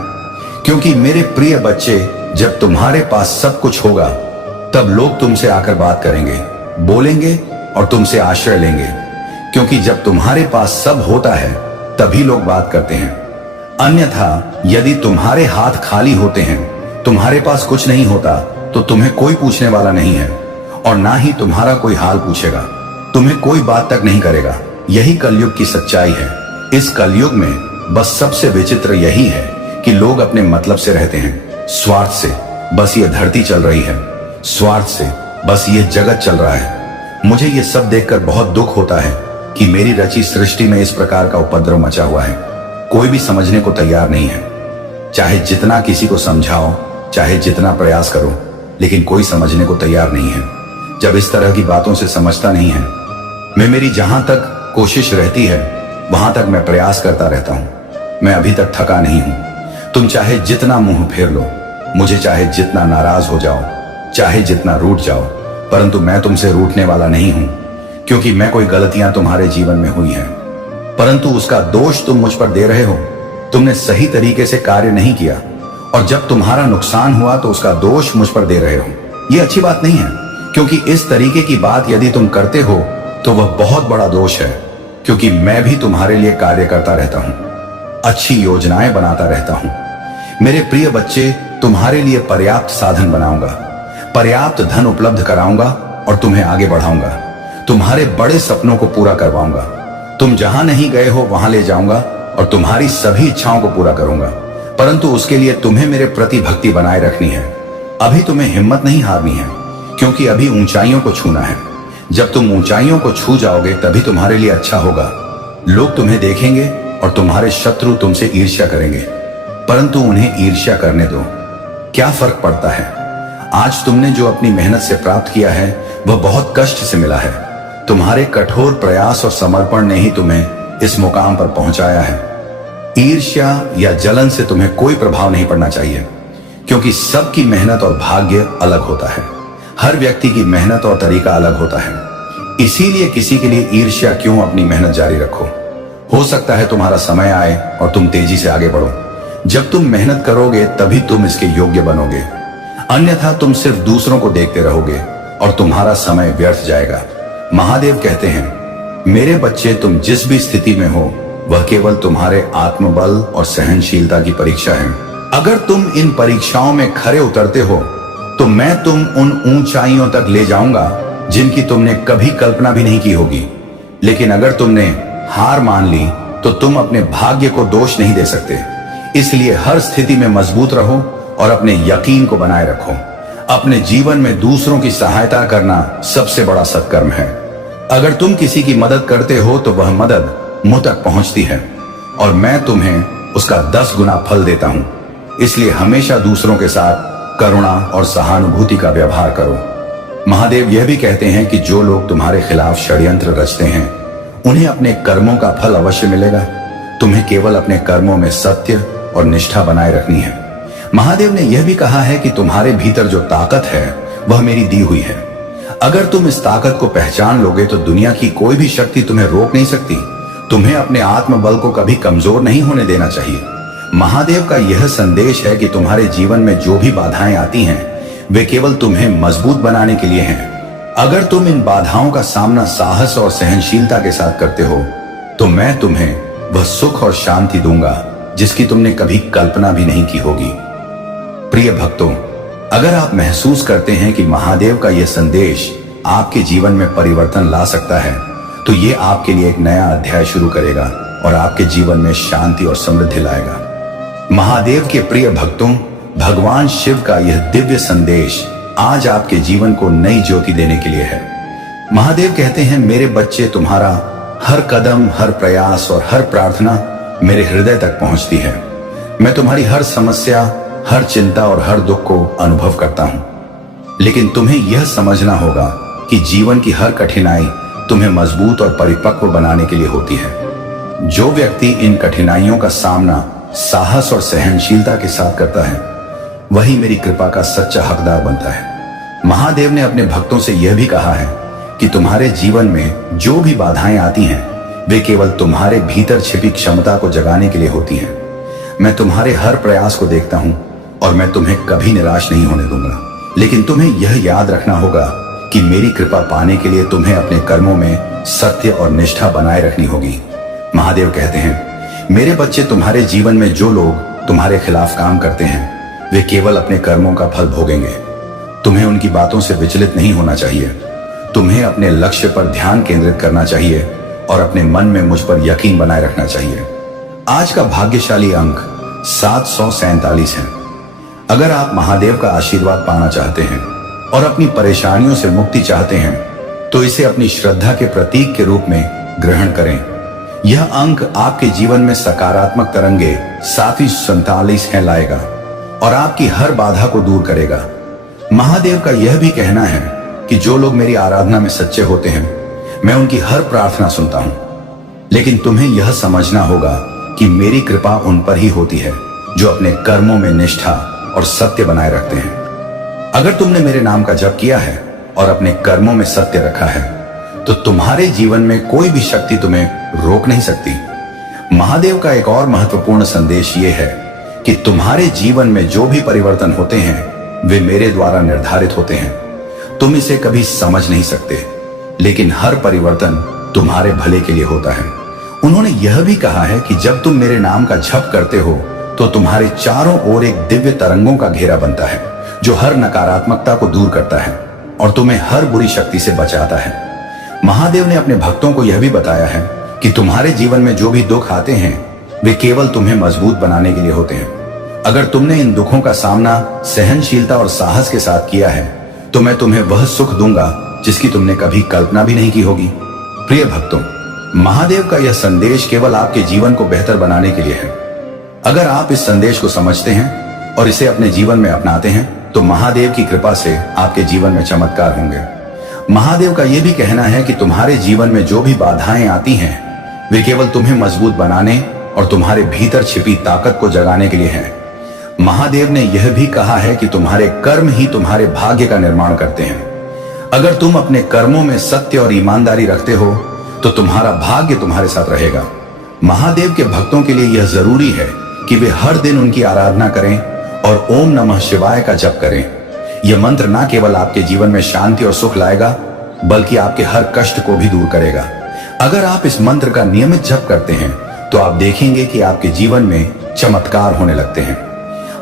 क्योंकि मेरे प्रिय बच्चे, जब तुम्हारे पास सब कुछ होगा तब लोग तुमसे आकर बात करेंगे, बोलेंगे और तुमसे आश्रय लेंगे। क्योंकि जब तुम्हारे पास सब होता है तभी लोग बात करते हैं। अन्यथा यदि तुम्हारे हाथ खाली होते हैं, तुम्हारे पास कुछ नहीं होता, तो तुम्हें कोई पूछने वाला नहीं है और ना ही तुम्हारा कोई हाल पूछेगा, तुम्हें कोई बात तक नहीं करेगा। यही कलयुग की सच्चाई है। इस कलयुग में बस सबसे विचित्र यही है कि लोग अपने मतलब से रहते हैं, स्वार्थ से। बस ये धरती चल रही है, स्वार्थ से बस ये जगत चल रहा है। मुझे ये सब देखकर बहुत दुख होता है कि मेरी रची सृष्टि में इस प्रकार का उपद्रव मचा हुआ है। कोई भी समझने को तैयार नहीं है। चाहे जितना किसी को समझाओ, चाहे जितना प्रयास करो, लेकिन कोई समझने को तैयार नहीं है। जब इस तरह की बातों से समझता नहीं है, मैं मेरी जहां तक कोशिश रहती है वहां तक मैं प्रयास करता रहता हूं। मैं अभी तक थका नहीं हूं। तुम चाहे जितना मुंह फेर लो, मुझे चाहे जितना नाराज हो जाओ, चाहे जितना रूठ जाओ, परंतु मैं तुमसे रूठने वाला नहीं हूं। क्योंकि मैं कोई गलतियां तुम्हारे जीवन में हुई हैं, परंतु उसका दोष तुम मुझ पर दे रहे हो। तुमने सही तरीके से कार्य नहीं किया और जब तुम्हारा नुकसान हुआ तो उसका दोष मुझ पर दे रहे हो। यह अच्छी बात नहीं है, क्योंकि इस तरीके की बात यदि तुम करते हो तो वह बहुत बड़ा दोष है। क्योंकि मैं भी तुम्हारे लिए कार्य करता रहता हूं, अच्छी योजनाएं बनाता रहता हूं। मेरे प्रिय बच्चे, तुम्हारे लिए पर्याप्त साधन बनाऊंगा, पर्याप्त धन उपलब्ध कराऊंगा और तुम्हें आगे बढ़ाऊंगा। तुम्हारे बड़े सपनों को पूरा करवाऊंगा। तुम जहां नहीं गए हो वहां ले जाऊंगा और तुम्हारी सभी इच्छाओं को पूरा करूंगा। परंतु उसके लिए तुम्हें मेरे प्रति भक्ति बनाए रखनी है। अभी तुम्हें हिम्मत नहीं हारनी है, क्योंकि अभी ऊंचाइयों को छूना है। जब तुम ऊंचाइयों को छू जाओगे तभी तुम्हारे लिए अच्छा होगा। लोग तुम्हें देखेंगे और तुम्हारे शत्रु तुमसे ईर्ष्या करेंगे, परंतु उन्हें ईर्ष्या करने दो। क्या फर्क पड़ता है? आज तुमने जो अपनी मेहनत से प्राप्त किया है वह बहुत कष्ट से मिला है। तुम्हारे कठोर प्रयास और समर्पण ने ही तुम्हें इस मुकाम पर पहुंचाया है। ईर्ष्या या जलन से तुम्हें कोई प्रभाव नहीं पड़ना चाहिए, क्योंकि सबकी मेहनत और भाग्य अलग होता है। हर व्यक्ति की मेहनत और तरीका अलग होता है। इसीलिए किसी के लिए ईर्ष्या क्यों, अपनी मेहनत जारी रखो। हो सकता है तुम्हारा समय आए और तुम तेजी से आगे बढ़ो। जब तुम मेहनत करोगे तभी तुम इसके योग्य बनोगे, अन्यथा तुम सिर्फ दूसरों को देखते रहोगे और तुम्हारा समय व्यर्थ जाएगा। महादेव कहते हैं, मेरे बच्चे, तुम जिस भी स्थिति में हो वह केवल तुम्हारे आत्मबल और सहनशीलता की परीक्षा है। अगर तुम इन परीक्षाओं में खरे उतरते हो तो मैं तुम उन ऊंचाइयों तक ले जाऊंगा जिनकी तुमने कभी कल्पना भी नहीं की होगी। लेकिन अगर तुमने हार मान ली तो तुम अपने भाग्य को दोष नहीं दे सकते। इसलिए हर स्थिति में मजबूत रहो और अपने यकीन को बनाए रखो। अपने जीवन में दूसरों की सहायता करना सबसे बड़ा सत्कर्म है। अगर तुम किसी की मदद करते हो तो वह मदद मुझ तक पहुंचती है और मैं तुम्हें उसका 10 गुना फल देता हूं। इसलिए हमेशा दूसरों के साथ करुणा और सहानुभूति का व्यवहार करो। महादेव यह भी कहते हैं कि जो लोग तुम्हारे खिलाफ षड्यंत्र रचते हैं उन्हें अपने कर्मों का फल अवश्य मिलेगा। तुम्हें केवल अपने कर्मों में सत्य और निष्ठा बनाए रखनी है। महादेव ने यह भी कहा है कि तुम्हारे भीतर जो ताकत है वह मेरी दी हुई है। अगर तुम इस ताकत को पहचान लोगे तो दुनिया की कोई भी शक्ति तुम्हें रोक नहीं सकती। तुम्हें अपने आत्मबल को कभी कमजोर नहीं होने देना चाहिए। महादेव का यह संदेश है कि तुम्हारे जीवन में जो भी बाधाएं आती हैं वे केवल तुम्हें मजबूत बनाने के लिए हैं। अगर तुम इन बाधाओं का सामना साहस और सहनशीलता के साथ करते हो तो मैं तुम्हें वह सुख और शांति दूंगा जिसकी तुमने कभी कल्पना भी नहीं की होगी। प्रिय भक्तों, अगर आप महसूस करते हैं कि महादेव का यह संदेश आपके जीवन में परिवर्तन ला सकता है तो ये आपके लिए एक नया अध्याय शुरू करेगा और आपके जीवन में शांति और समृद्धि लाएगा। महादेव के प्रिय भक्तों, भगवान शिव का यह दिव्य संदेश आज आपके जीवन को नई ज्योति देने के लिए है। महादेव कहते हैं, मेरे बच्चे, तुम्हारा हर कदम, हर प्रयास और हर प्रार्थना मेरे हृदय तक पहुंचती है। मैं तुम्हारी हर समस्या, हर चिंता और हर दुख को अनुभव करता हूं। लेकिन तुम्हें यह समझना होगा कि जीवन की हर कठिनाई तुम्हें मजबूत और परिपक्व बनाने के लिए होती है। जो व्यक्ति इन कठिनाइयों का सामना साहस और सहनशीलता के साथ करता है वही मेरी कृपा का सच्चा हकदार बनता है। महादेव ने अपने भक्तों से यह भी कहा है कि तुम्हारे जीवन में जो भी बाधाएं आती हैं वे केवल तुम्हारे भीतर छिपी क्षमता को जगाने के लिए होती हैं। मैं तुम्हारे हर प्रयास को देखता हूं और मैं तुम्हें कभी निराश नहीं होने दूंगा। लेकिन तुम्हें यह याद रखना होगा कि मेरी कृपा पाने के लिए तुम्हें अपने कर्मों में सत्य और निष्ठा बनाए रखनी होगी। महादेव कहते हैं, मेरे बच्चे, तुम्हारे जीवन में जो लोग तुम्हारे खिलाफ काम करते हैं वे केवल अपने कर्मों का फल भोगेंगे। तुम्हें उनकी बातों से विचलित नहीं होना चाहिए। तुम्हें अपने लक्ष्य पर ध्यान केंद्रित करना चाहिए और अपने मन में मुझ पर यकीन बनाए रखना चाहिए। आज का भाग्यशाली अंक 747 है। अगर आप महादेव का आशीर्वाद पाना चाहते हैं और अपनी परेशानियों से मुक्ति चाहते हैं तो इसे अपनी श्रद्धा के प्रतीक के रूप में ग्रहण करें। यह अंक आपके जीवन में सकारात्मक तरंगे 747 लाएगा और आपकी हर बाधा को दूर करेगा। महादेव का यह भी कहना है कि जो लोग मेरी आराधना में सच्चे होते हैं मैं उनकी हर प्रार्थना सुनता हूं। लेकिन तुम्हें यह समझना होगा कि मेरी कृपा उन पर ही होती है जो अपने कर्मों में निष्ठा और सत्य बनाए रखते हैं। अगर तुमने मेरे नाम का जप किया है और अपने कर्मों में सत्य रखा है तो तुम्हारे जीवन में कोई भी शक्ति तुम्हें रोक नहीं सकती। महादेव का एक और महत्वपूर्ण संदेश ये है कि तुम्हारे जीवन में जो भी परिवर्तन होते हैं वे मेरे द्वारा निर्धारित होते हैं। तुम इसे कभी समझ नहीं सकते, लेकिन हर परिवर्तन तुम्हारे भले के लिए होता है। उन्होंने यह भी कहा है कि जब तुम मेरे नाम का जप करते हो तो तुम्हारे चारों ओर एक दिव्य तरंगों का घेरा बनता है जो हर नकारात्मकता को दूर करता है और तुम्हें हर बुरी शक्ति से बचाता है। महादेव ने अपने भक्तों को यह भी बताया है कि तुम्हारे जीवन में जो भी दुख आते हैं वे केवल तुम्हें मजबूत बनाने के लिए होते हैं। अगर तुमने इन दुखों का सामना सहनशीलता और साहस के साथ किया है तो मैं तुम्हें वह सुख दूंगा जिसकी तुमने कभी कल्पना भी नहीं की होगी। प्रिय भक्तों, महादेव का यह संदेश केवल आपके जीवन को बेहतर बनाने के लिए है। अगर आप इस संदेश को समझते हैं और इसे अपने जीवन में अपनाते हैं तो महादेव की कृपा से आपके जीवन में चमत्कार होंगे। महादेव का यह भी कहना है कि तुम्हारे जीवन में जो भी बाधाएं आती हैं वे केवल तुम्हें मजबूत बनाने और तुम्हारे भीतर छिपी ताकत को जगाने के लिए हैं। महादेव ने यह भी कहा है कि तुम्हारे कर्म ही तुम्हारे भाग्य का निर्माण करते हैं। अगर तुम अपने कर्मों में सत्य और ईमानदारी रखते हो तो तुम्हारा भाग्य तुम्हारे साथ रहेगा। महादेव के भक्तों के लिए यह जरूरी है कि वे हर दिन उनकी आराधना करें और ओम नमः शिवाय का जप करें। यह मंत्र न केवल आपके जीवन में शांति और सुख लाएगा बल्कि आपके हर कष्ट को भी दूर करेगा। अगर आप इस मंत्र का नियमित जप करते हैं तो आप देखेंगे कि आपके जीवन में चमत्कार होने लगते हैं।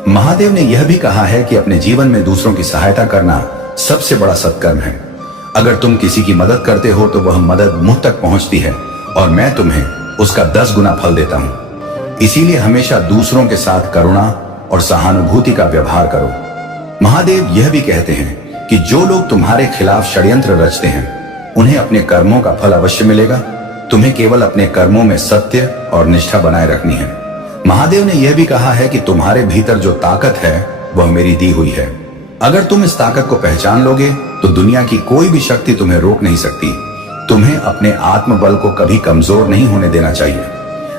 महादेव ने यह भी कहा है कि अपने जीवन में दूसरों की सहायता करना सबसे बड़ा सत्कर्म है। अगर तुम किसी की मदद करते हो तो वह मदद मुझ तक पहुंचती है और मैं तुम्हें उसका 10 गुना फल देता हूं। इसीलिए हमेशा दूसरों के साथ करुणा और सहानुभूति का व्यवहार करो। महादेव यह भी कहते हैं कि जो लोग तुम्हारे खिलाफ षड्यंत्र रचते हैं उन्हें अपने कर्मों का फल अवश्य मिलेगा। तुम्हें केवल अपने कर्मों में सत्य और निष्ठा बनाए रखनी है। महादेव ने यह भी कहा है कि तुम्हारे भीतर जो ताकत है वह मेरी दी हुई है। अगर तुम इस ताकत को पहचान लोगे तो दुनिया की कोई भी शक्ति तुम्हें रोक नहीं सकती। तुम्हें अपने आत्मबल को कभी कमजोर नहीं होने देना चाहिए।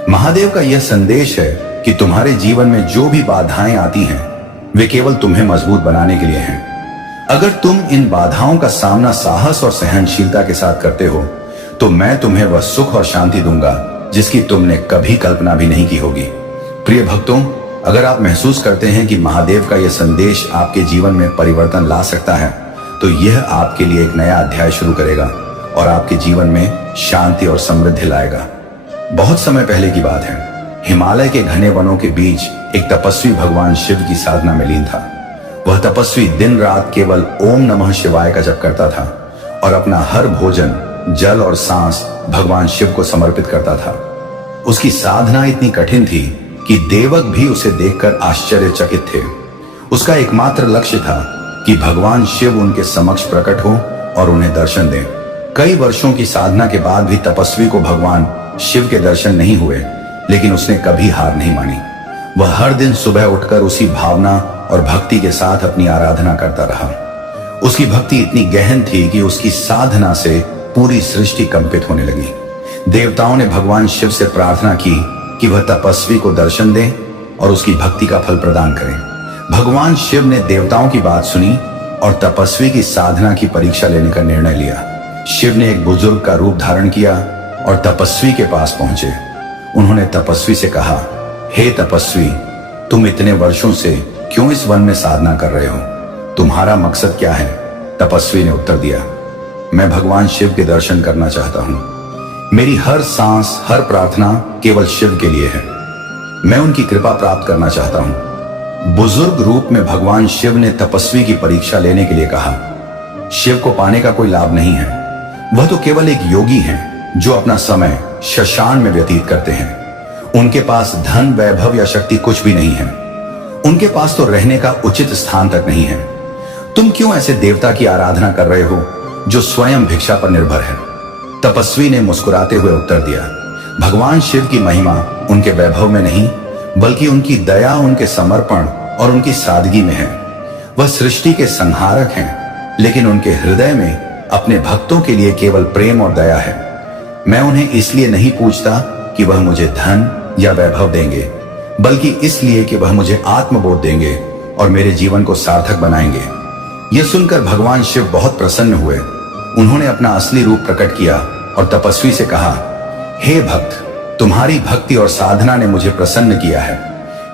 महादेव का यह संदेश है कि तुम्हारे जीवन में जो भी बाधाएं आती हैं वे केवल तुम्हें मजबूत बनाने के लिए हैं। अगर तुम इन बाधाओं का सामना साहस और सहनशीलता के साथ करते हो तो मैं तुम्हें वह सुख और शांति दूंगा जिसकी तुमने कभी कल्पना भी नहीं की होगी। प्रिय भक्तों, अगर आप महसूस करते हैं कि महादेव का यह संदेश आपके जीवन में परिवर्तन ला सकता है तो यह आपके लिए एक नया अध्याय शुरू करेगा और आपके जीवन में शांति और समृद्धि लाएगा। बहुत समय पहले की बात है, हिमालय के घने वनों के बीच एक तपस्वी भगवान शिव की साधना में लीन था। वह तपस्वी दिन रात केवल ओम नमः शिवाय का जप करता था और अपना हर भोजन, जल और सांस भगवान शिव को समर्पित करता था। उसकी साधना इतनी कठिन थी कि देवक भी उसे देखकर आश्चर्यचकित थे। उसका एकमात्र लक्ष्य था कि भगवान शिव उनके समक्ष प्रकट हो और उन्हें दर्शन दें। कई वर्षों की साधना के बाद भी तपस्वी को भगवान शिव के दर्शन नहीं हुए, लेकिन उसने कभी हार नहीं मानी। वह हर दिन सुबह उठकर उसी भावना और भक्ति के साथ अपनी आराधना करता रहा। उसकी भक्ति इतनी गहन थी कि उसकी साधना से पूरी सृष्टि कंपित होने लगी। देवताओं ने भगवान शिव से प्रार्थना की कि वह तपस्वी को दर्शन दें और उसकी भक्ति का फल प्रदान करें। भगवान शिव ने देवताओं की बात सुनी और तपस्वी की साधना की परीक्षा लेने का निर्णय लिया। शिव ने एक बुजुर्ग का रूप धारण किया और तपस्वी के पास पहुंचे। उन्होंने तपस्वी से कहा, हे तपस्वी, तुम इतने वर्षों से क्यों इस वन में साधना कर रहे हो? तुम्हारा मकसद क्या है? तपस्वी ने उत्तर दिया, मैं भगवान शिव के दर्शन करना चाहता हूं। मेरी हर सांस, हर प्रार्थना केवल शिव के लिए है। मैं उनकी कृपा प्राप्त करना चाहता हूं। बुजुर्ग रूप में भगवान शिव ने तपस्वी की परीक्षा लेने के लिए कहा, शिव को पाने का कोई लाभ नहीं है। वह तो केवल एक योगी हैं जो अपना समय शशान में व्यतीत करते हैं। उनके पास धन, वैभव या शक्ति कुछ भी नहीं है। उनके पास तो रहने का उचित स्थान तक नहीं है। तुम क्यों ऐसे देवता की आराधना कर रहे हो जो स्वयं भिक्षा पर निर्भर है? तपस्वी ने मुस्कुराते हुए उत्तर दिया, भगवान शिव की महिमा उनके वैभव में नहीं बल्कि उनकी दया, उनके समर्पण और उनकी सादगी में है। वह सृष्टि के संहारक हैं, लेकिन उनके हृदय में अपने भक्तों के लिए केवल प्रेम और दया है। मैं उन्हें इसलिए नहीं पूछता कि वह मुझे धन या वैभव देंगे, बल्कि इसलिए कि वह मुझे आत्मबोध देंगे और मेरे जीवन को सार्थक बनाएंगे। यह सुनकर भगवान शिव बहुत प्रसन्न हुए। उन्होंने अपना असली रूप प्रकट किया और तपस्वी से कहा, हे भक्त, तुम्हारी भक्ति और साधना ने मुझे प्रसन्न किया है।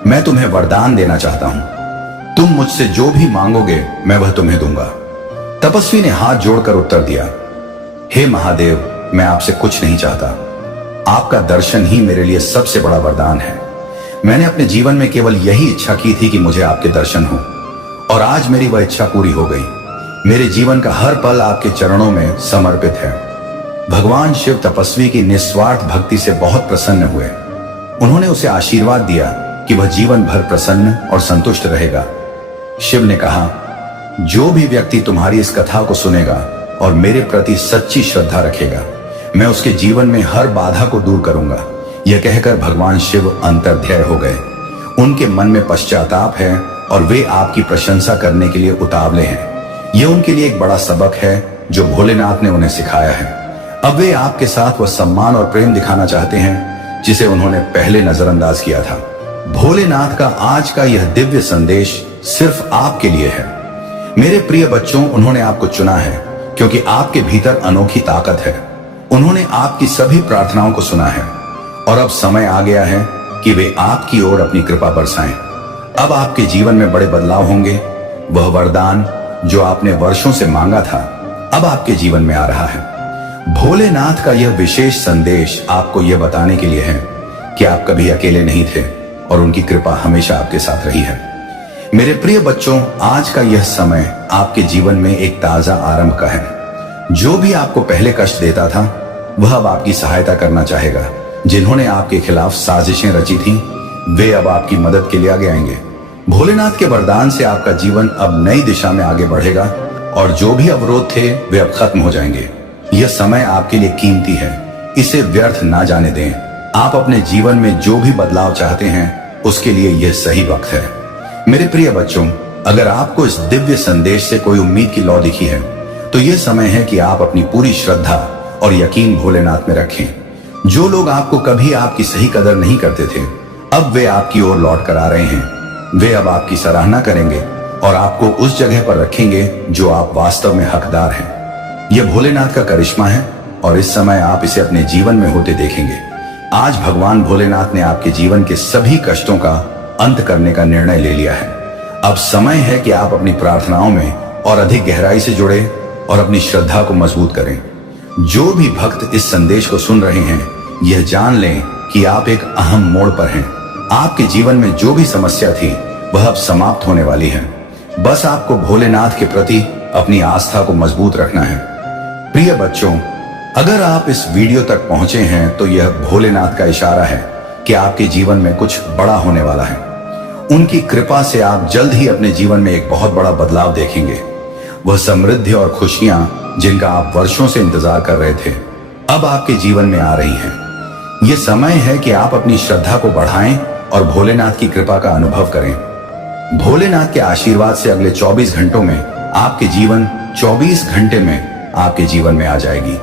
मैं तुम्हें वरदान देना चाहता हूं। तुम मुझसे जो भी मांगोगे मैं वह तुम्हें दूंगा। तपस्वी ने हाथ जोड़कर उत्तर दिया, हे महादेव, मैं आपसे कुछ नहीं चाहता। आपका दर्शन ही मेरे लिए सबसे बड़ा वरदान है। मैंने अपने जीवन में केवल यही इच्छा की थी कि मुझे आपके दर्शन हो, और आज मेरी वह इच्छा पूरी हो गई। मेरे जीवन का हर पल आपके चरणों में समर्पित है। भगवान शिव तपस्वी की निस्वार्थ भक्ति से बहुत प्रसन्न हुए। उन्होंने उसे आशीर्वाद दिया कि वह जीवन भर प्रसन्न और संतुष्ट रहेगा। शिव ने कहा, जो भी व्यक्ति तुम्हारी इस कथा को सुनेगा और मेरे प्रति सच्ची श्रद्धा रखेगा, मैं उसके जीवन में हर बाधा को दूर करूंगा। यह कहकर भगवान शिव अंतर्ध्याय हो गए। उनके मन में पश्चाताप है और वे आपकी प्रशंसा करने के लिए उतावले हैं। यह उनके लिए एक बड़ा सबक है जो भोलेनाथ ने उन्हें सिखाया है। अब वे आपके साथ वह सम्मान और प्रेम दिखाना चाहते हैं जिसे उन्होंने पहले नजरअंदाज किया था। भोलेनाथ का आज का यह दिव्य संदेश सिर्फ आपके लिए है। मेरे प्रिय बच्चों, उन्होंने आपको चुना है क्योंकि आपके भीतर अनोखी ताकत है। उन्होंने आपकी सभी प्रार्थनाओं को सुना है और अब समय आ गया है कि वे आपकी ओर अपनी कृपा बरसाएं। अब आपके जीवन में बड़े बदलाव होंगे। वह वरदान जो आपने वर्षों से मांगा था अब आपके जीवन में आ रहा है। भोलेनाथ का यह विशेष संदेश आपको यह बताने के लिए है कि आप कभी अकेले नहीं थे और उनकी कृपा हमेशा आपके साथ रही है। मेरे प्रिय बच्चों, आज का यह समय आपके जीवन में एक ताजा आरंभ का है। जो भी आपको पहले कष्ट देता था वह अब आपकी सहायता करना चाहेगा। जिन्होंने आपके खिलाफ साजिशें रची थीं, वे अब आपकी मदद के लिए आगे आएंगे। भोलेनाथ के वरदान से आपका जीवन अब नई दिशा में आगे बढ़ेगा और जो भी अवरोध थे वे अब खत्म हो जाएंगे। यह समय आपके लिए कीमती है, इसे व्यर्थ ना जाने दें। आप अपने जीवन में जो भी बदलाव चाहते हैं उसके लिए यह सही वक्त है। मेरे प्रिय बच्चों, अगर आपको इस दिव्य संदेश से कोई उम्मीद की लौ दिखी है तो यह समय है कि आप अपनी पूरी श्रद्धा और यकीन भोलेनाथ में रखें। जो लोग आपको कभी आपकी सही कदर नहीं करते थे, अब वे आपकी ओर लौट कर आ रहे हैं। वे अब आपकी सराहना करेंगे और आपको उस जगह पर रखेंगे जो आप वास्तव में हकदार हैं। यह भोलेनाथ का करिश्मा है और इस समय आप इसे अपने जीवन में होते देखेंगे। आज भगवान भोलेनाथ ने आपके जीवन के सभी कष्टों का अंत करने का निर्णय ले लिया है। अब समय है कि आप अपनी प्रार्थनाओं में और अधिक गहराई से जुड़े और अपनी श्रद्धा को मजबूत करें। जो भी भक्त इस संदेश को सुन रहे हैं, यह जान लें कि आप एक अहम मोड़ पर हैं। आपके जीवन में जो भी समस्या थी वह अब समाप्त होने वाली है। बस आपको भोलेनाथ के प्रति अपनी आस्था को मजबूत रखना है। प्रिय बच्चों, अगर आप इस वीडियो तक पहुंचे हैं तो यह भोलेनाथ का इशारा है कि आपके जीवन में कुछ बड़ा होने वाला है। उनकी कृपा से आप जल्द ही अपने जीवन में एक बहुत बड़ा बदलाव देखेंगे। वह समृद्धि और खुशियां जिनका आप वर्षों से इंतजार कर रहे थे, अब आपके जीवन में आ रही हैं। यह समय है कि आप अपनी श्रद्धा को बढ़ाएं और भोलेनाथ की कृपा का अनुभव करें। भोलेनाथ के आशीर्वाद से अगले 24 घंटों में आपके जीवन 24 घंटे में आपके जीवन में आ जाएगी।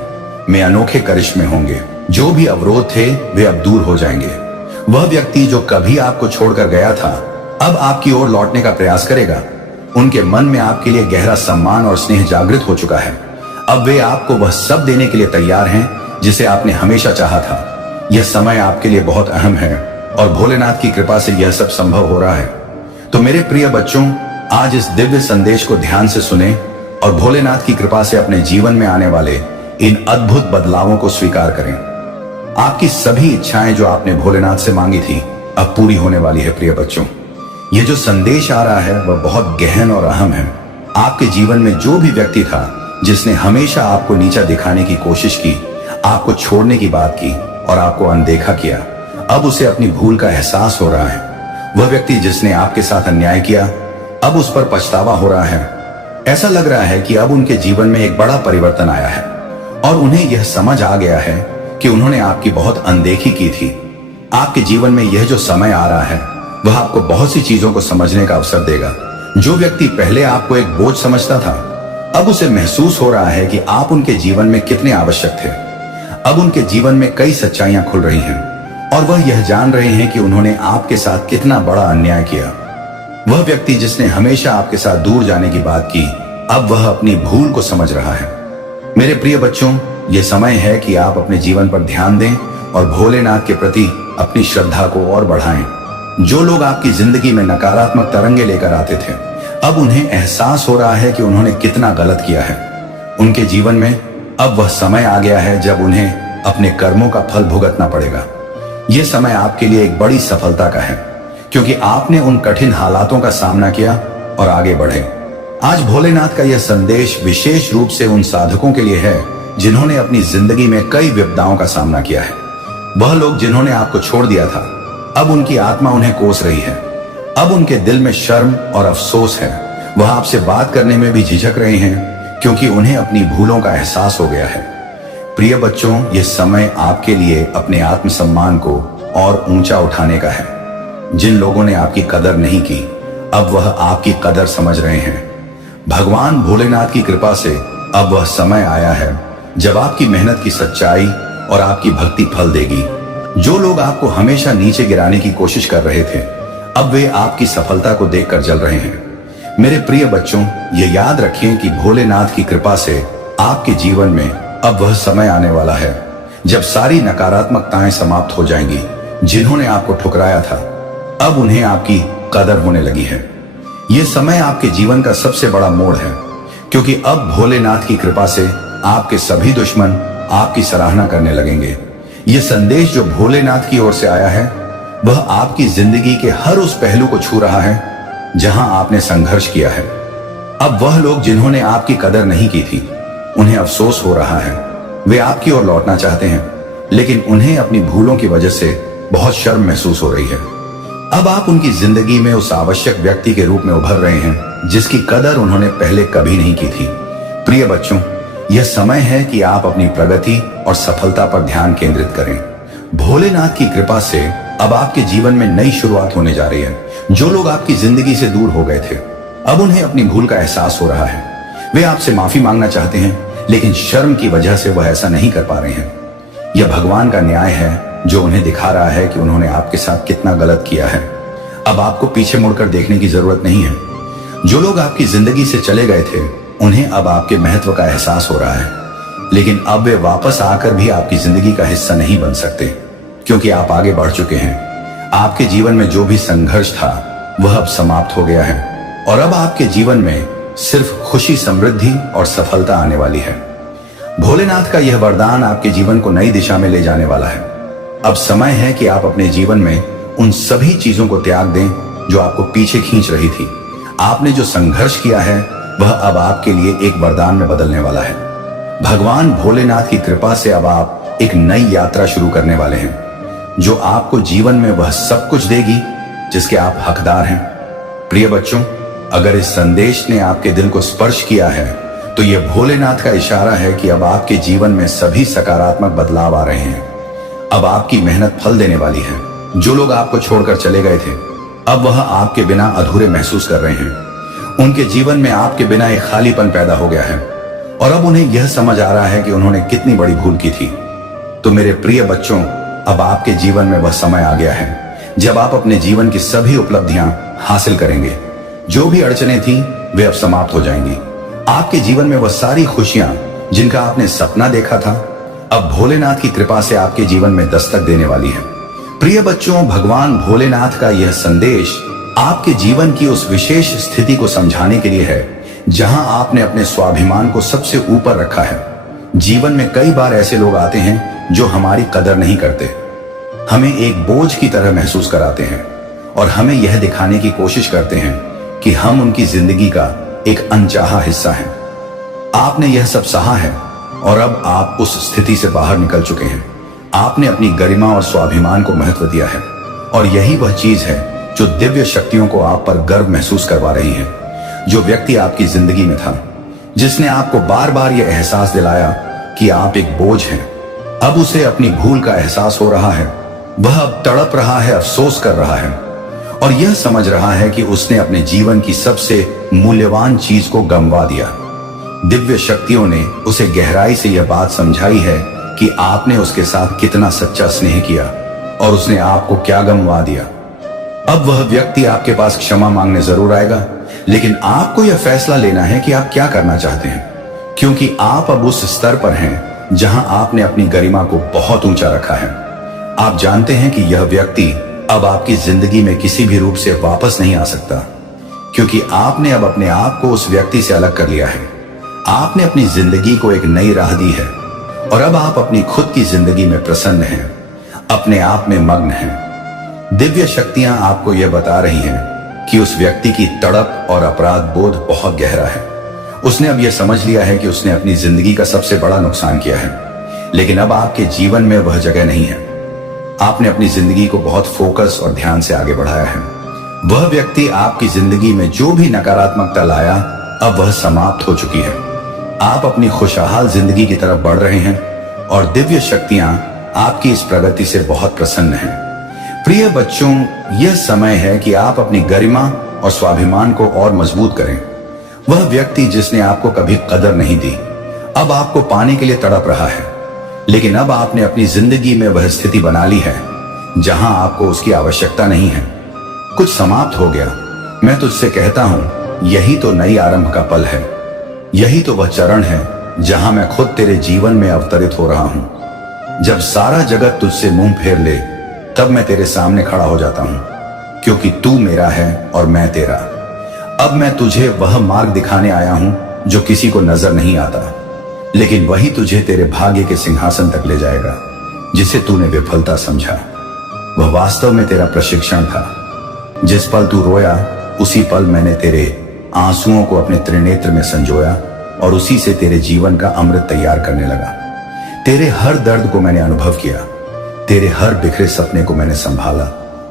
में अनोखे करिश्मे होंगे। जो भी अवरोध थे वे अब दूर हो जाएंगे। वह व्यक्ति जो कभी आपको छोड़कर गया था, अब आपकी ओर लौटने का प्रयास करेगा। उनके मन में आपके लिए गहरा सम्मान और स्नेह जागृत हो चुका है। अब वे आपको वह सब देने के लिए तैयार हैं जिसे आपने हमेशा चाहा था। यह समय आपके लिए बहुत अहम है और भोलेनाथ की कृपा से यह सब संभव हो रहा है। तो मेरे प्रिय बच्चों, आज इस दिव्य संदेश को ध्यान से सुने और भोलेनाथ की कृपा से अपने जीवन में आने वाले इन अद्भुत बदलावों को स्वीकार करें। आपकी सभी इच्छाएं जो आपने भोलेनाथ से मांगी थी अब पूरी होने वाली है। प्रिय बच्चों, यह जो संदेश आ रहा है वह बहुत गहन और अहम है। आपके जीवन में जो भी व्यक्ति था जिसने हमेशा आपको नीचा दिखाने की कोशिश की, आपको छोड़ने की बात की और आपको अनदेखा किया, अब उसे अपनी भूल का एहसास हो रहा है। वह व्यक्ति जिसने आपके साथ अन्याय किया, अब उस पर पछतावा हो रहा है। ऐसा लग रहा है कि अब उनके जीवन में एक बड़ा परिवर्तन आया है और उन्हें यह समझ आ गया है कि उन्होंने आपकी बहुत अनदेखी की थी। आपके जीवन में यह जो समय आ रहा है वह आपको बहुत सी चीजों को समझने का अवसर देगा। जो व्यक्ति पहले आपको एक बोझ समझता था, अब उसे महसूस हो रहा है कि आप उनके जीवन में कितने आवश्यक थे। अब उनके जीवन में कई सच्चाइयां खुल रही हैं और वह यह जान रहे हैं कि उन्होंने आपके साथ कितना बड़ा अन्याय किया। वह व्यक्ति जिसने हमेशा आपके साथ दूर जाने की बात की, अब वह अपनी भूल को समझ रहा है। मेरे प्रिय बच्चों, यह समय है कि आप अपने जीवन पर ध्यान दें और भोलेनाथ के प्रति अपनी श्रद्धा को और बढ़ाएं। जो लोग आपकी जिंदगी में नकारात्मक तरंगे लेकर आते थे, अब उन्हें एहसास हो रहा है कि उन्होंने कितना गलत किया है। उनके जीवन में अब वह समय आ गया है जब उन्हें अपने कर्मों का फल भुगतना पड़ेगा। यह समय आपके लिए एक बड़ी सफलता का है क्योंकि आपने उन कठिन हालातों का सामना किया और आगे बढ़े। आज भोलेनाथ का यह संदेश विशेष रूप से उन साधकों के लिए है जिन्होंने अपनी जिंदगी में कई विपदाओं का सामना किया है। वह लोग जिन्होंने आपको छोड़ दिया था, अब उनकी आत्मा उन्हें कोस रही है। अब उनके दिल में शर्म और अफसोस है। वह आपसे बात करने में भी झिझक रहे हैं क्योंकि उन्हें अपनी भूलों का एहसास हो गया है। प्रिय बच्चों, यह समय आपके लिए अपने आत्मसम्मान को और ऊंचा उठाने का है। जिन लोगों ने आपकी कदर नहीं की, अब वह आपकी कदर समझ रहे हैं। भगवान भोलेनाथ की कृपा से अब वह समय आया है जब आपकी मेहनत की सच्चाई और आपकी भक्ति फल देगी। जो लोग आपको हमेशा नीचे गिराने की कोशिश कर रहे थे, अब वे आपकी सफलता को देखकर जल रहे हैं। मेरे प्रिय बच्चों, ये याद रखें कि भोलेनाथ की कृपा से आपके जीवन में अब वह समय आने वाला है जब सारी नकारात्मकताएं समाप्त हो जाएंगी। जिन्होंने आपको ठुकराया था, अब उन्हें आपकी कदर होने लगी है। यह समय आपके जीवन का सबसे बड़ा मोड़ है क्योंकि अब भोलेनाथ की कृपा से आपके सभी दुश्मन आपकी सराहना करने लगेंगे। यह संदेश जो भोलेनाथ की ओर से आया है वह आपकी जिंदगी के हर उस पहलू को छू रहा है जहां आपने संघर्ष किया है। अब वह लोग जिन्होंने आपकी कदर नहीं की थी, उन्हें अफसोस हो रहा है। वे आपकी ओर लौटना चाहते हैं लेकिन उन्हें अपनी भूलों की वजह से बहुत शर्म महसूस हो रही है। अब आप उनकी जिंदगी में उस आवश्यक व्यक्ति के रूप में उभर रहे हैं जिसकी कदर उन्होंने पहले कभी नहीं की थी। प्रिय बच्चों, यह समय है कि आप अपनी प्रगति और सफलता पर ध्यान केंद्रित करें। भोलेनाथ की कृपा से अब आपके जीवन में नई शुरुआत होने जा रही है। जो लोग आपकी जिंदगी से दूर हो गए थे, अब उन्हें अपनी भूल का एहसास हो रहा है। वे आपसे माफी मांगना चाहते हैं लेकिन शर्म की वजह से वह ऐसा नहीं कर पा रहे हैं। यह भगवान का न्याय है जो उन्हें दिखा रहा है कि उन्होंने आपके साथ कितना गलत किया है। अब आपको पीछे मुड़कर देखने की जरूरत नहीं है। जो लोग आपकी जिंदगी से चले गए थे उन्हें अब आपके महत्व का एहसास हो रहा है, लेकिन अब वे वापस आकर भी आपकी जिंदगी का हिस्सा नहीं बन सकते, क्योंकि आप आगे बढ़ चुके हैं। आपके जीवन में जो भी संघर्ष था वह अब समाप्त हो गया है और अब आपके जीवन में सिर्फ खुशी, समृद्धि और सफलता आने वाली है। भोलेनाथ का यह वरदान आपके जीवन को नई दिशा में ले जाने वाला है। अब समय है कि आप अपने जीवन में उन सभी चीजों को त्याग दें जो आपको पीछे खींच रही थी। आपने जो संघर्ष किया है वह अब आपके लिए एक वरदान में बदलने वाला है। भगवान भोलेनाथ की कृपा से अब आप एक नई यात्रा शुरू करने वाले हैं, जो आपको जीवन में वह सब कुछ देगी जिसके आप हकदार हैं। प्रिय बच्चों, अगर इस संदेश ने आपके दिल को स्पर्श किया है तो यह भोलेनाथ का इशारा है कि अब आपके जीवन में सभी सकारात्मक बदलाव आ रहे हैं। अब आपकी मेहनत फल देने वाली है। जो लोग आपको छोड़कर चले गए थे अब वह आपके बिना अधूरे महसूस कर रहे हैं। उनके जीवन में आपके बिना एक खालीपन पैदा हो गया है और अब उन्हें यह समझ आ रहा है कि उन्होंने कितनी बड़ी भूल की थी। तो मेरे प्रिय बच्चों, अब आपके जीवन में वह समय आ गया है जब आप अपने जीवन की सभी उपलब्धियां हासिल करेंगे। जो भी अड़चनें थी वे अब समाप्त हो जाएंगी। आपके जीवन में वह सारी खुशियां जिनका आपने सपना देखा था अब भोलेनाथ की कृपा से आपके जीवन में दस्तक देने वाली है। प्रिय बच्चों, भगवान भोलेनाथ का यह संदेश आपके जीवन की उस विशेष स्थिति को समझाने के लिए है जहां आपने अपने स्वाभिमान को सबसे ऊपर रखा है। जीवन में कई बार ऐसे लोग आते हैं जो हमारी कदर नहीं करते, हमें एक बोझ की तरह महसूस कराते हैं और हमें यह दिखाने की कोशिश करते हैं कि हम उनकी जिंदगी का एक अनचाहा हिस्सा हैं। आपने यह सब सहा है और अब आप उस स्थिति से बाहर निकल चुके हैं। आपने अपनी गरिमा और स्वाभिमान को महत्व दिया है और यही वह चीज है जो दिव्य शक्तियों को आप पर गर्व महसूस करवा रही है। जो व्यक्ति आपकी जिंदगी में था, जिसने आपको बार बार यह एहसास दिलाया कि आप एक बोझ हैं, अब उसे अपनी भूल का एहसास हो रहा है। वह अब तड़प रहा है, अफसोस कर रहा है और यह समझ रहा है कि उसने अपने जीवन की सबसे मूल्यवान चीज को गंवा दिया। दिव्य शक्तियों ने उसे गहराई से यह बात समझाई है कि आपने उसके साथ कितना सच्चा स्नेह किया और उसने आपको क्या गंवा दिया। अब वह व्यक्ति आपके पास क्षमा मांगने जरूर आएगा, लेकिन आपको यह फैसला लेना है कि आप क्या करना चाहते हैं, क्योंकि आप अब उस स्तर पर हैं जहां आपने अपनी गरिमा को बहुत ऊंचा रखा है। आप जानते हैं कि यह व्यक्ति अब आपकी जिंदगी में किसी भी रूप से वापस नहीं आ सकता, क्योंकि आपने अब अपने आप को उस व्यक्ति से अलग कर लिया है। आपने अपनी जिंदगी को एक नई राह दी है और अब आप अपनी खुद की जिंदगी में प्रसन्न हैं, अपने आप में मग्न हैं। दिव्य शक्तियां आपको यह बता रही हैं कि उस व्यक्ति की तड़प और अपराध बोध बहुत गहरा है। उसने अब यह समझ लिया है कि उसने अपनी जिंदगी का सबसे बड़ा नुकसान किया है, लेकिन अब आपके जीवन में वह जगह नहीं है। आपने अपनी जिंदगी को बहुत फोकस और ध्यान से आगे बढ़ाया है। वह व्यक्ति आपकी जिंदगी में जो भी नकारात्मकता लाया अब वह समाप्त हो चुकी है। आप अपनी खुशहाल जिंदगी की तरफ बढ़ रहे हैं और दिव्य शक्तियां आपकी इस प्रगति से बहुत प्रसन्न हैं। प्रिय बच्चों, यह समय है कि आप अपनी गरिमा और स्वाभिमान को और मजबूत करें। वह व्यक्ति जिसने आपको कभी कदर नहीं दी अब आपको पाने के लिए तड़प रहा है, लेकिन अब आपने अपनी जिंदगी में वह स्थिति बना ली है जहां आपको उसकी आवश्यकता नहीं है। कुछ समाप्त हो गया। मैं तुझसे कहता हूं, यही तो नई आरंभ का पल है। यही तो वह चरण है जहां मैं खुद तेरे जीवन में अवतरित हो रहा हूं। जब सारा जगत तुझसे मुंह फेर ले तब मैं तेरे सामने खड़ा हो जाता हूं, क्योंकि तू मेरा है और मैं तेरा। अब मैं तुझे वह मार्ग दिखाने आया हूं जो किसी को नजर नहीं आता, लेकिन वही तुझे तेरे भाग्य के सिंहासन तक ले जाएगा जिसे तूने विफलता समझा। वह वास्तव में तेरा प्रशिक्षण था। जिस पल तू रोया उसी पल मैंने तेरे आंसुओं को अपने त्रिनेत्र में संजोया और उसी से तेरे जीवन का अमृत तैयार करने लगा। तेरे हर दर्द को मैंने अनुभव किया, तेरे हर बिखरे सपने को मैंने संभाला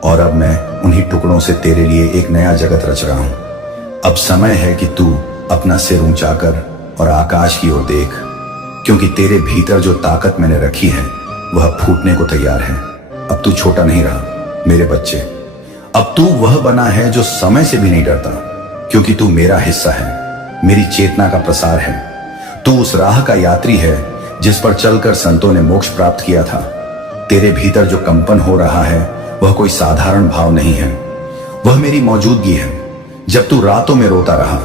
और अब मैं उन्हीं टुकड़ों से तेरे लिए एक नया जगत रच रहा हूं। अब समय है कि तू अपना सिर ऊंचा कर और आकाश की ओर देख, क्योंकि तेरे भीतर जो ताकत मैंने रखी है वह फूटने को तैयार है। अब तू छोटा नहीं रहा मेरे बच्चे। अब तू वह बना है जो समय से भी नहीं डरता, क्योंकि तू मेरा हिस्सा है, मेरी चेतना का प्रसार है। तू उस राह का यात्री है जिस पर चलकर संतों ने मोक्ष प्राप्त किया था। तेरे भीतर जो कंपन हो रहा है वह कोई साधारण भाव नहीं है, वह मेरी मौजूदगी है। जब तू रातों में रोता रहा,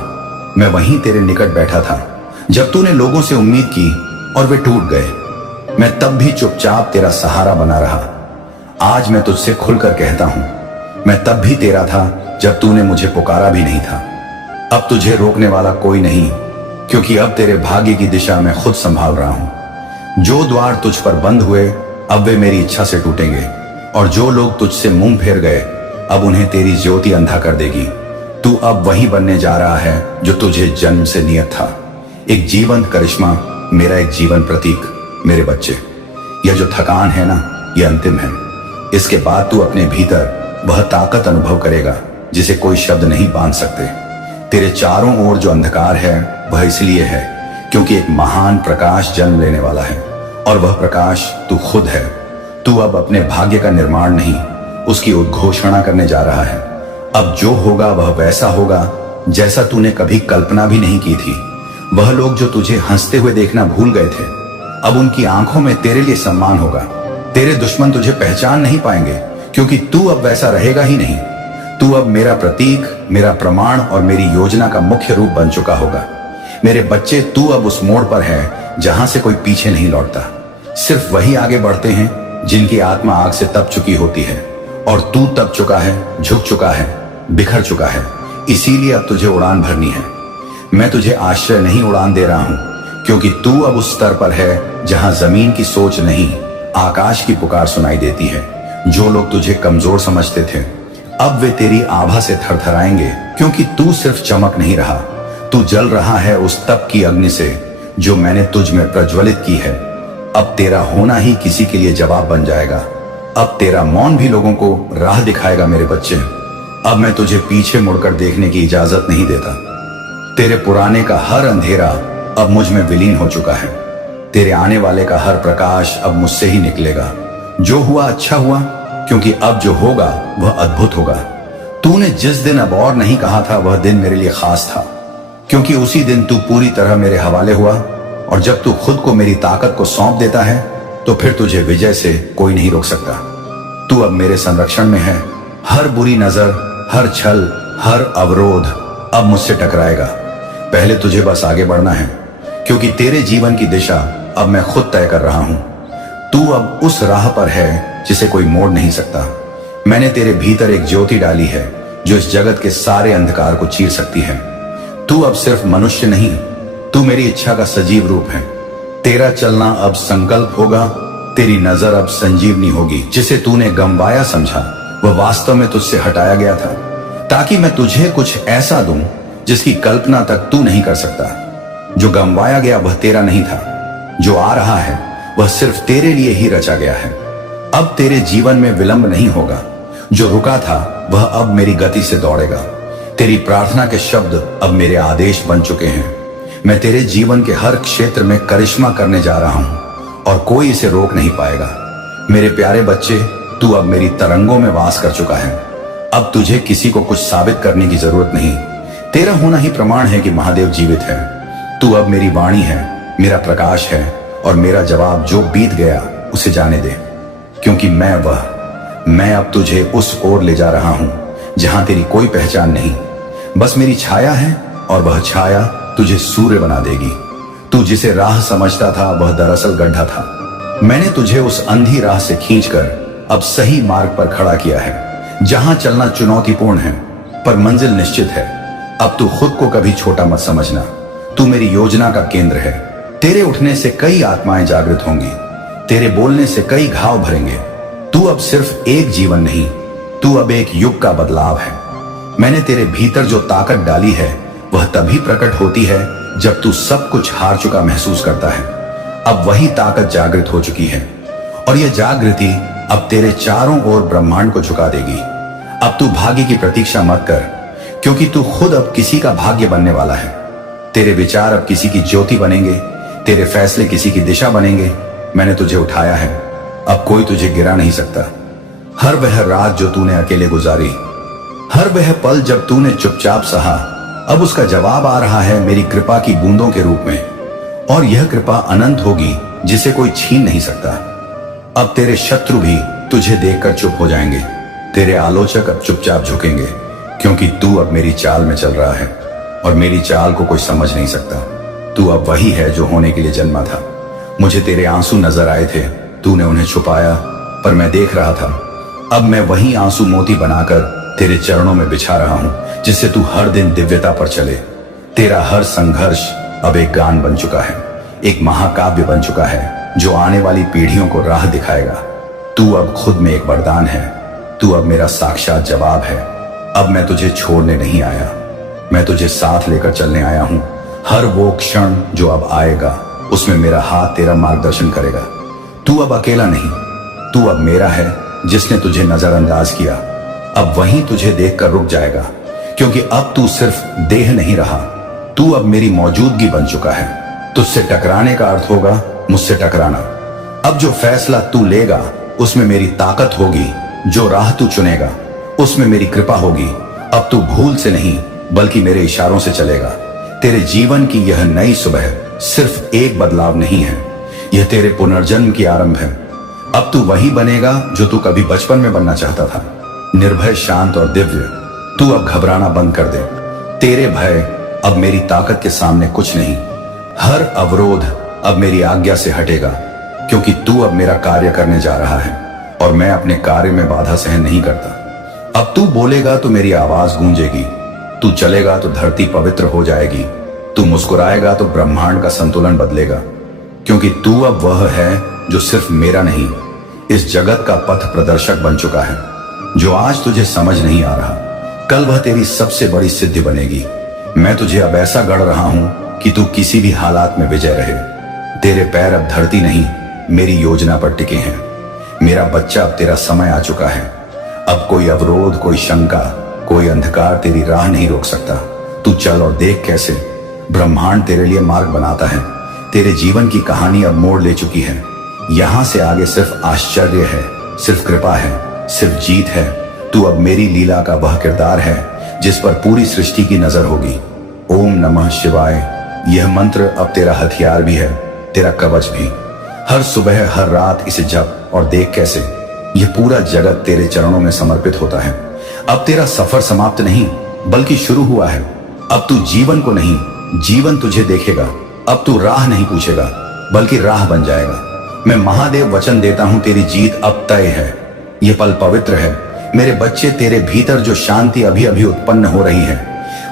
मैं वहीं तेरे निकट बैठा था। जब तूने लोगों से उम्मीद की और वे टूट गए, मैं तब भी चुपचाप तेरा सहारा बना रहा। आज मैं तुझसे खुलकर कहता हूं, मैं तब भी तेरा था जब तूने मुझे पुकारा भी नहीं था। अब तुझे रोकने वाला कोई नहीं, क्योंकि अब तेरे भाग्य की दिशा मैं खुद संभाल रहा हूं। जो द्वार तुझ पर बंद हुए, अब वे मेरी इच्छा से टूटेंगे, और जो लोग तुझसे मुंह फेर गए, अब उन्हें तेरी ज्योति अंधा कर देगी। तू अब वही बनने जा रहा है जो तुझे जन्म से नियत था, एक जीवंत करिश्मा, मेरा एक जीवन प्रतीक। मेरे बच्चे, यह जो थकान है ना, यह अंतिम है। इसके बाद तू अपने भीतर वह ताकत अनुभव करेगा जिसे कोई शब्द नहीं बांध सकते। तेरे चारों ओर जो अंधकार है वह इसलिए है क्योंकि एक महान प्रकाश जन्म लेने वाला है, और वह प्रकाश तू खुद है। तू अब अपने भाग्य का निर्माण नहीं, उसकी उद्घोषणा करने जा रहा है। अब जो होगा वह वैसा होगा जैसा तूने कभी कल्पना भी नहीं की थी। वह लोग जो तुझे हंसते हुए देखना भूल गए थे, अब उनकी आंखों में तेरे लिए सम्मान होगा। तेरे दुश्मन तुझे पहचान नहीं पाएंगे, क्योंकि तू अब वैसा रहेगा ही नहीं। तू अब मेरा प्रतीक, मेरा प्रमाण और मेरी योजना का मुख्य रूप बन चुका होगा। मेरे बच्चे, तू अब उस मोड़ पर है जहां से कोई पीछे नहीं लौटता। सिर्फ वही आगे बढ़ते हैं जिनकी आत्मा आग से तप चुकी होती है, और तू तप चुका है, झुक चुका है, बिखर चुका है। इसीलिए अब तुझे उड़ान भरनी है। मैं तुझे आश्रय नहीं उड़ान दे रहा हूं, क्योंकि तू अब उस स्तर पर है जहां जमीन की सोच नहीं, आकाश की पुकार सुनाई देती है। जो लोग तुझे कमजोर समझते थे, अब वे तेरी आभा से थरथराएंगे, क्योंकि तू सिर्फ चमक नहीं रहा, तू जल रहा है उस तप की अग्नि से जो मैंने तुझ में प्रज्वलित की है। अब तेरा होना ही किसी के लिए जवाब बन जाएगा। अब तेरा मौन भी लोगों को राह दिखाएगा। मेरे बच्चे, अब मैं तुझे पीछे मुड़कर देखने की इजाजत नहीं देता। तेरे पुराने का हर अंधेरा अब मुझ में विलीन हो चुका है। तेरे आने वाले का हर प्रकाश अब मुझसे ही निकलेगा। जो हुआ अच्छा हुआ, क्योंकि अब जो होगा वह अद्भुत होगा। तूने जिस दिन अब और नहीं कहा था, वह दिन मेरे लिए खास था, क्योंकि उसी दिन तू पूरी तरह मेरे हवाले हुआ। और जब तू खुद को मेरी ताकत को सौंप देता है, तो फिर तुझे विजय से कोई नहीं रोक सकता। तू अब मेरे संरक्षण में है। हर बुरी नजर, हर छल, हर अवरोध अब मुझसे टकराएगा। पहले तुझे बस आगे बढ़ना है, क्योंकि तेरे जीवन की दिशा अब मैं खुद तय कर रहा हूं। तू अब उस राह पर है जिसे कोई मोड़ नहीं सकता। मैंने तेरे भीतर एक ज्योति डाली है जो इस जगत के सारे अंधकार को चीर सकती है। तू अब सिर्फ मनुष्य नहीं, तू मेरी इच्छा का सजीव रूप है। तेरा चलना अब संकल्प होगा, तेरी नजर अब संजीवनी होगी। जिसे तूने गमवाया समझा, वह वास्तव में तुझसे हटाया गया था, ताकि मैं तुझे कुछ ऐसा दूं जिसकी कल्पना तक तू नहीं कर सकता। जो गमवाया गया वह तेरा नहीं था, जो आ रहा है वह सिर्फ तेरे लिए ही रचा गया है। अब तेरे जीवन में विलंब नहीं होगा। जो रुका था वह अब मेरी गति से दौड़ेगा। तेरी प्रार्थना के शब्द अब मेरे आदेश बन चुके हैं। मैं तेरे जीवन के हर क्षेत्र में करिश्मा करने जा रहा हूं, और कोई इसे रोक नहीं पाएगा। मेरे प्यारे बच्चे, तू अब मेरी तरंगों में वास कर चुका है। अब तुझे किसी को कुछ साबित करने की जरूरत नहीं। तेरा होना ही प्रमाण है कि महादेव जीवित है। तू अब मेरी वाणी है, मेरा प्रकाश है, और मेरा जवाब जो बीत गया उसे जाने दे, क्योंकि मैं अब तुझे उस ओर ले जा रहा हूं जहां तेरी कोई पहचान नहीं। बस मेरी छाया है, और वह छाया तुझे सूर्य बना देगी। तू जिसे राह समझता था वह दरअसल गड्ढा था। मैंने तुझे उस अंधी राह से खींचकर अब सही मार्ग पर खड़ा किया है, जहां चलना चुनौतीपूर्ण है पर मंजिल निश्चित है। अब तू खुद को कभी छोटा मत समझना। तू मेरी योजना का केंद्र है। तेरे उठने से कई आत्माएं जागृत होंगी, तेरे बोलने से कई घाव भरेंगे। तू अब सिर्फ एक जीवन नहीं, तू अब एक युग का बदलाव है। मैंने तेरे भीतर जो ताकत डाली है वह तभी प्रकट होती है जब तू सब कुछ हार चुका महसूस करता है। अब वही ताकत जागृत हो चुकी है, और यह जागृति अब तेरे चारों ओर ब्रह्मांड को झुका देगी। अब तू भाग्य की प्रतीक्षा मत कर, क्योंकि तू खुद अब किसी का भाग्य बनने वाला है। तेरे विचार अब किसी की ज्योति बनेंगे, तेरे फैसले किसी की दिशा बनेंगे। मैंने तुझे उठाया है, अब कोई तुझे गिरा नहीं सकता। हर वह रात जो तूने अकेले गुजारी, हर वह पल जब तूने चुपचाप सहा, अब उसका जवाब आ रहा है मेरी कृपा की बूंदों के रूप में। और यह कृपा अनंत होगी जिसे कोई छीन नहीं सकता। अब तेरे शत्रु भी तुझे देखकर चुप हो जाएंगे, तेरे आलोचक अब चुपचाप झुकेंगे, क्योंकि तू अब मेरी चाल में चल रहा है और मेरी चाल को कोई समझ नहीं सकता। तू अब वही है जो होने के लिए जन्मा था। मुझे तेरे आंसू नजर आए थे, तूने उन्हें छुपाया, पर मैं देख रहा था। अब मैं वही आंसू मोती बनाकर तेरे चरणों में बिछा रहा हूं, जिससे तू हर दिन दिव्यता पर चले। तेरा हर संघर्ष अब एक गान बन चुका है, एक महाकाव्य बन चुका है जो आने वाली पीढ़ियों को राह दिखाएगा। तू अब खुद में एक वरदान है, तू अब मेरा साक्षात जवाब है। अब मैं तुझे छोड़ने नहीं आया, मैं तुझे साथ लेकर चलने आया हूं। हर वो क्षण जो अब आएगा उसमें मेरा हाथ तेरा मार्गदर्शन करेगा। तू अब अकेला नहीं, तू अब मेरा है। जिसने तुझे नजरअंदाज किया अब वहीं तुझे देखकर रुक जाएगा, क्योंकि अब तू सिर्फ देह नहीं रहा, तू अब मेरी मौजूदगी बन चुका है। तुझसे टकराने का अर्थ होगा मुझसे टकराना। अब जो फैसला तू लेगा उसमें मेरी ताकत होगी, जो राह तू चुनेगा उसमें मेरी कृपा होगी। अब तू भूल से नहीं बल्कि मेरे इशारों से चलेगा। तेरे जीवन की यह नई सुबह सिर्फ एक बदलाव नहीं है, यह तेरे पुनर्जन्म की आरंभ है। अब तू वही बनेगा जो तू कभी बचपन में बनना चाहता था, निर्भय, शांत और दिव्य। तू अब घबराना बंद कर दे। तेरे भय अब मेरी ताकत के सामने कुछ नहीं। हर अवरोध अब मेरी आज्ञा से हटेगा, क्योंकि तू अब मेरा कार्य करने जा रहा है और मैं अपने कार्य में बाधा सहन नहीं करता। अब तू बोलेगा तो मेरी आवाज गूंजेगी, तू चलेगा तो धरती पवित्र हो जाएगी, तू मुस्कुराएगा तो ब्रह्मांड का संतुलन बदलेगा, क्योंकि तू अब वह है जो सिर्फ मेरा नहीं, इस जगत का पथ प्रदर्शक बन चुका है। जो आज तुझे समझ नहीं आ रहा, कल वह तेरी सबसे बड़ी सिद्धि बनेगी। मैं तुझे अब ऐसा गढ़ रहा हूं कि तू किसी भी हालात में विजय रहे। तेरे पैर अब धरती नहीं मेरी योजना पर टिके हैं। मेरा बच्चा अब तेरा समय आ चुका है। अब कोई अवरोध, कोई शंका, कोई अंधकार तेरी राह नहीं रोक सकता। तू चल और देख कैसे ब्रह्मांड तेरे लिए मार्ग बनाता है। तेरे जीवन की कहानी अब मोड़ ले चुकी है। यहां से आगे सिर्फ आश्चर्य है, सिर्फ कृपा है, सिर्फ जीत है। तू अब मेरी लीला का वह किरदार है जिस पर पूरी सृष्टि की नजर होगी। ओम नमः शिवाय, यह मंत्र अब तेरा हथियार भी है, तेरा कवच भी। हर सुबह, हर रात इसे जप और देख कैसे यह पूरा जगत तेरे चरणों में समर्पित होता है। अब तेरा सफर समाप्त नहीं बल्कि शुरू हुआ है। अब तू जीवन को नहीं, जीवन तुझे देखेगा। अब तू राह नहीं पूछेगा बल्कि राह बन जाएगा। मैं महादेव वचन देता हूं, तेरी जीत अब तय है। यह पल पवित्र है। मेरे बच्चे, तेरे भीतर जो शांति अभी अभी उत्पन्न हो रही है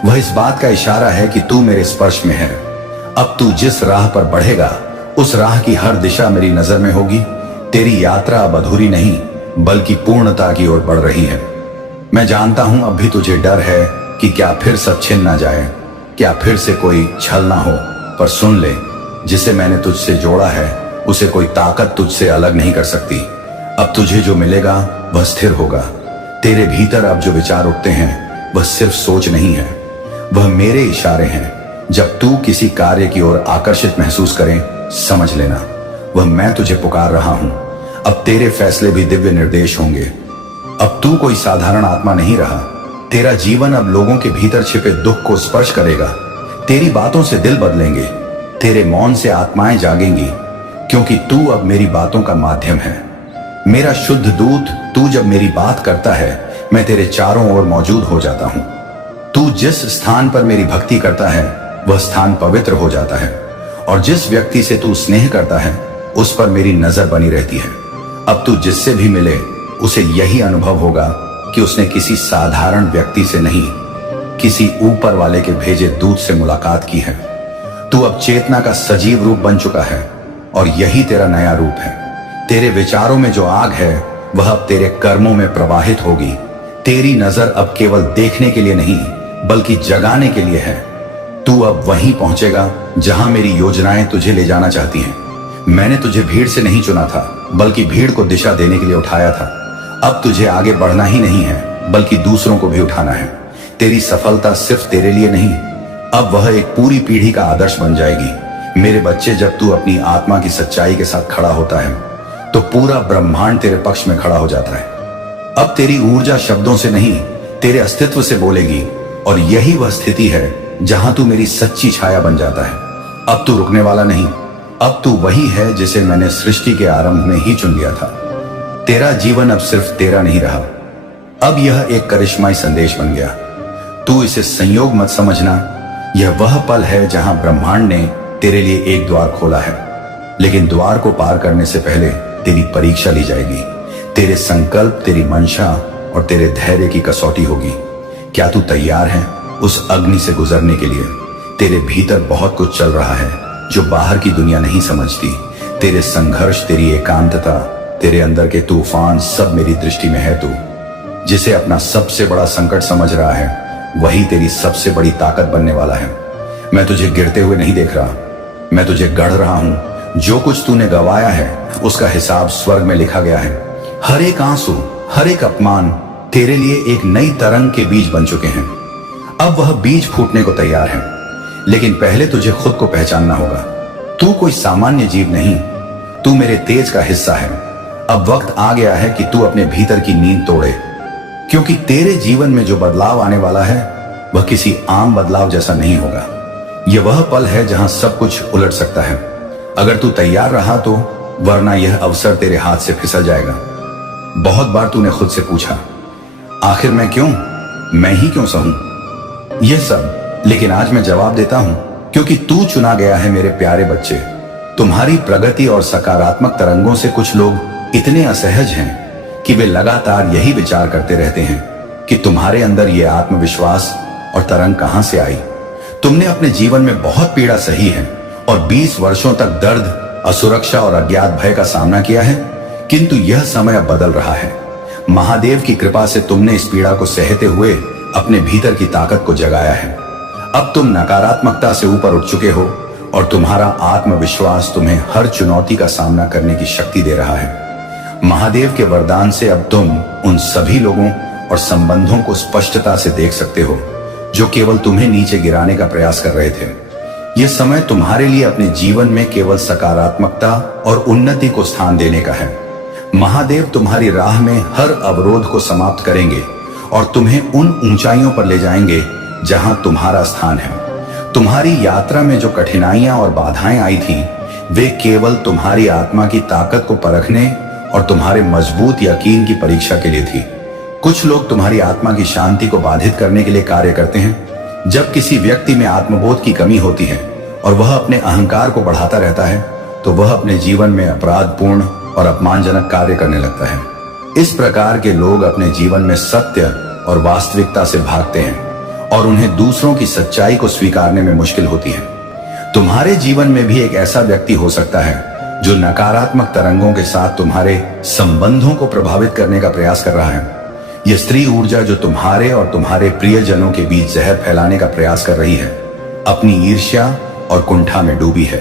वह इस बात का इशारा है कि तू मेरे स्पर्श में है। अब तू जिस राह पर बढ़ेगा उस राह की हर दिशा मेरी नजर में होगी। तेरी यात्रा अब अधूरी नहीं बल्कि पूर्णता की ओर बढ़ रही है। मैं जानता हूं अब भी तुझे डर है कि क्या फिर सब छिन ना जाए, क्या फिर से कोई छल ना हो, पर सुन ले, जिसे मैंने तुझसे जोड़ा है उसे कोई ताकत तुझसे अलग नहीं कर सकती। अब तुझे जो मिलेगा वह स्थिर होगा। तेरे भीतर अब जो विचार उठते हैं वह सिर्फ सोच नहीं है, वह मेरे इशारे हैं। जब तू किसी कार्य की ओर आकर्षित महसूस करे, समझ लेना वह मैं तुझे पुकार रहा हूं। अब तेरे फैसले भी दिव्य निर्देश होंगे। अब तू कोई साधारण आत्मा नहीं रहा। तेरा जीवन अब लोगों के भीतर छिपे दुख को स्पर्श करेगा। तेरी बातों से दिल बदलेंगे, तेरे मौन से आत्माएं जागेंगी, क्योंकि तू अब मेरी बातों का माध्यम है। मेरा शुद्ध दूत, तू जब मेरी बात करता है मैं तेरे चारों ओर मौजूद हो जाता हूं। तू जिस स्थान पर मेरी भक्ति करता है वह स्थान पवित्र हो जाता है, और जिस व्यक्ति से तू स्नेह करता है उस पर मेरी नजर बनी रहती है। अब तू जिससे भी मिले उसे यही अनुभव होगा कि उसने किसी साधारण व्यक्ति से नहीं, किसी ऊपर वाले के भेजे दूत से मुलाकात की है। तू अब चेतना का सजीव रूप बन चुका है और यही तेरा नया रूप है। तेरे विचारों में जो आग है वह अब तेरे कर्मों में प्रवाहित होगी। तेरी नजर अब केवल देखने के लिए नहीं बल्कि जगाने के लिए है। तू अब वहीं पहुंचेगा जहां मेरी योजनाएं तुझे ले जाना चाहती हैं। मैंने तुझे भीड़ से नहीं चुना था बल्कि भीड़ को दिशा देने के लिए उठाया था। अब तुझे आगे बढ़ना ही नहीं है बल्कि दूसरों को भी उठाना है। तेरी सफलता सिर्फ तेरे लिए नहीं, अब वह एक पूरी पीढ़ी का आदर्श बन जाएगी। मेरे बच्चे, जब तू अपनी आत्मा की सच्चाई के साथ खड़ा होता है तो पूरा ब्रह्मांड तेरे पक्ष में खड़ा हो जाता है। अब तेरी ऊर्जा शब्दों से नहीं तेरे अस्तित्व से बोलेगी, और यही वह स्थिति है जहां तू मेरी सच्ची छाया बन जाता है। अब तू रुकने वाला नहीं, अब तू वही है जिसे मैंने सृष्टि के आरंभ में ही चुन लिया था। तेरा जीवन अब सिर्फ तेरा नहीं रहा, अब यह एक करिश्माई संदेश बन गया। तू इसे संयोग मत समझना। यह वह पल है जहां ब्रह्मांड ने तेरे लिए एक द्वार खोला है, लेकिन द्वार को पार करने से पहले तेरी परीक्षा ली जाएगी। तेरे संकल्प, तेरी मंशा और तेरे धैर्य की कसौटी होगी। क्या तू तैयार है उस अग्नि से गुजरने के लिए? तेरे भीतर बहुत कुछ चल रहा है जो बाहर की दुनिया नहीं समझती। तेरे संघर्ष, तेरी एकांतता, तेरे अंदर के तूफान, सब मेरी दृष्टि में है। तू जिसे अपना सबसे बड़ा संकट समझ रहा है, वही तेरी सबसे बड़ी ताकत बनने वाला है। मैं तुझे गिरते हुए नहीं देख रहा, मैं तुझे गढ़ रहा हूं। जो कुछ तूने गवाया है उसका हिसाब स्वर्ग में लिखा गया है। हर एक आंसू, हर एक अपमान तेरे लिए एक नई तरंग के बीज बन चुके हैं। अब वह बीज फूटने को तैयार है, लेकिन पहले तुझे खुद को पहचानना होगा। तू कोई सामान्य जीव नहीं, तू मेरे तेज का हिस्सा है। अब वक्त आ गया है कि तू अपने भीतर की नींद तोड़े, क्योंकि तेरे जीवन में जो बदलाव आने वाला है वह किसी आम बदलाव जैसा नहीं होगा। यह वह पल है जहां सब कुछ उलट सकता है, अगर तू तैयार रहा तो, वरना यह अवसर तेरे हाथ से फिसल जाएगा। बहुत बार तूने खुद से पूछा, आखिर मैं क्यों, मैं ही क्यों सहूं यह सब, लेकिन आज मैं जवाब देता हूं, क्योंकि तू चुना गया है मेरे प्यारे बच्चे। तुम्हारी प्रगति और सकारात्मक तरंगों से कुछ लोग इतने असहज हैं कि वे लगातार यही विचार करते रहते हैं कि तुम्हारे अंदर यह आत्मविश्वास और तरंग कहां से आई। तुमने अपने जीवन में बहुत पीड़ा सही है और 20 वर्षों तक दर्द, असुरक्षा और अज्ञात भय का सामना किया है, किंतु यह समय अब बदल रहा है। महादेव की कृपा से तुमने इस पीड़ा को सहते हुए अपने भीतर की ताकत को जगाया है। अब तुम नकारात्मकता से ऊपर उठ चुके हो और तुम्हारा आत्मविश्वास तुम्हें हर चुनौती का सामना करने की शक्ति दे रहा है। महादेव के वरदान से अब तुम उन सभी लोगों और संबंधों को स्पष्टता से देख सकते हो जो केवल तुम्हें नीचे गिराने का प्रयास कर रहे थे। यह समय तुम्हारे लिए अपने जीवन में केवल सकारात्मकता और उन्नति को स्थान देने का है। महादेव तुम्हारी राह में हर अवरोध को समाप्त करेंगे और तुम्हें उन ऊंचाइयों पर ले जाएंगे जहां तुम्हारा स्थान है। तुम्हारी यात्रा में जो कठिनाइयां और बाधाएं आई थीं, वे केवल तुम्हारी आत्मा की ताकत को परखने और तुम्हारे मजबूत यकीन की परीक्षा के लिए थी। कुछ लोग तुम्हारी आत्मा की शांति को बाधित करने के लिए कार्य करते हैं। जब किसी व्यक्ति में आत्मबोध की कमी होती है और वह अपने अहंकार को बढ़ाता रहता है, तो वह अपने जीवन में अपराधपूर्ण और अपमानजनक कार्य करने लगता है। इस प्रकार के लोग अपने जीवन में सत्य और वास्तविकता से भागते हैं और उन्हें दूसरों की सच्चाई को स्वीकारने में मुश्किल होती है। तुम्हारे जीवन में भी एक ऐसा व्यक्ति हो सकता है जो नकारात्मक तरंगों के साथ तुम्हारे संबंधों को प्रभावित करने का प्रयास कर रहा है। यह स्त्री ऊर्जा जो तुम्हारे और तुम्हारे प्रियजनों के बीच जहर फैलाने का प्रयास कर रही है, अपनी ईर्ष्या और कुंठा में डूबी है।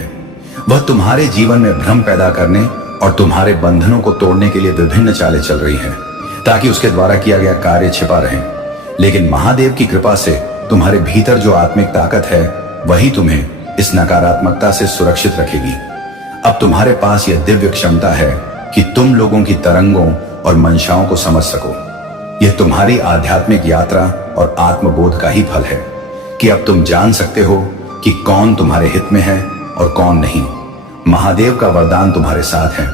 वह तुम्हारे जीवन में भ्रम पैदा करने और तुम्हारे बंधनों को तोड़ने के लिए विभिन्न चालें चल रही हैं, ताकि उसके द्वारा किया गया कार्य छिपा रहे। लेकिन महादेव की कृपा से तुम्हारे भीतर जो आत्मिक ताकत है, वही तुम्हें इस नकारात्मकता से सुरक्षित रखेगी। अब तुम्हारे पास यह दिव्य क्षमता है कि तुम लोगों की तरंगों और मंशाओं को समझ सको। यह तुम्हारी आध्यात्मिक यात्रा और आत्मबोध का ही फल है कि अब तुम जान सकते हो कि कौन तुम्हारे हित में है और कौन नहीं। महादेव का वरदान तुम्हारे साथ है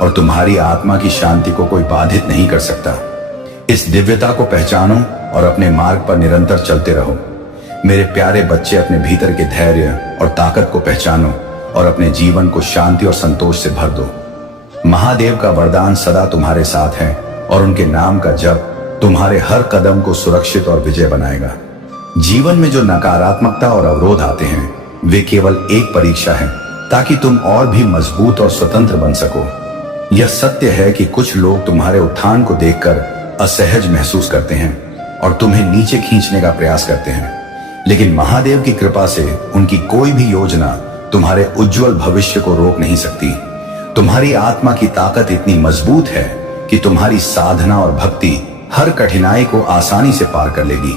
और तुम्हारी आत्मा की शांति को कोई बाधित नहीं कर सकता। इस दिव्यता को पहचानो और अपने मार्ग पर निरंतर चलते रहो। मेरे प्यारे बच्चे, अपने भीतर के धैर्य और ताकत को पहचानो और अपने जीवन को शांति और संतोष से भर दो। महादेव का वरदान सदा तुम्हारे साथ है और उनके नाम का जप तुम्हारे हर कदम को सुरक्षित और विजय बनाएगा। जीवन में जो नकारात्मकता और अवरोध आते हैं, वे केवल एक परीक्षा है ताकि तुम और भी मजबूत और स्वतंत्र बन सको। यह सत्य है कि कुछ लोग तुम्हारे उत्थान को देखकर असहज महसूस करते हैं और तुम्हें नीचे खींचने का प्रयास करते हैं, लेकिन महादेव की कृपा से उनकी कोई भी योजना तुम्हारे उज्जवल भविष्य को रोक नहीं सकती। तुम्हारी आत्मा की ताकत इतनी मजबूत है कि तुम्हारी साधना और भक्ति हर कठिनाई को आसानी से पार कर लेगी।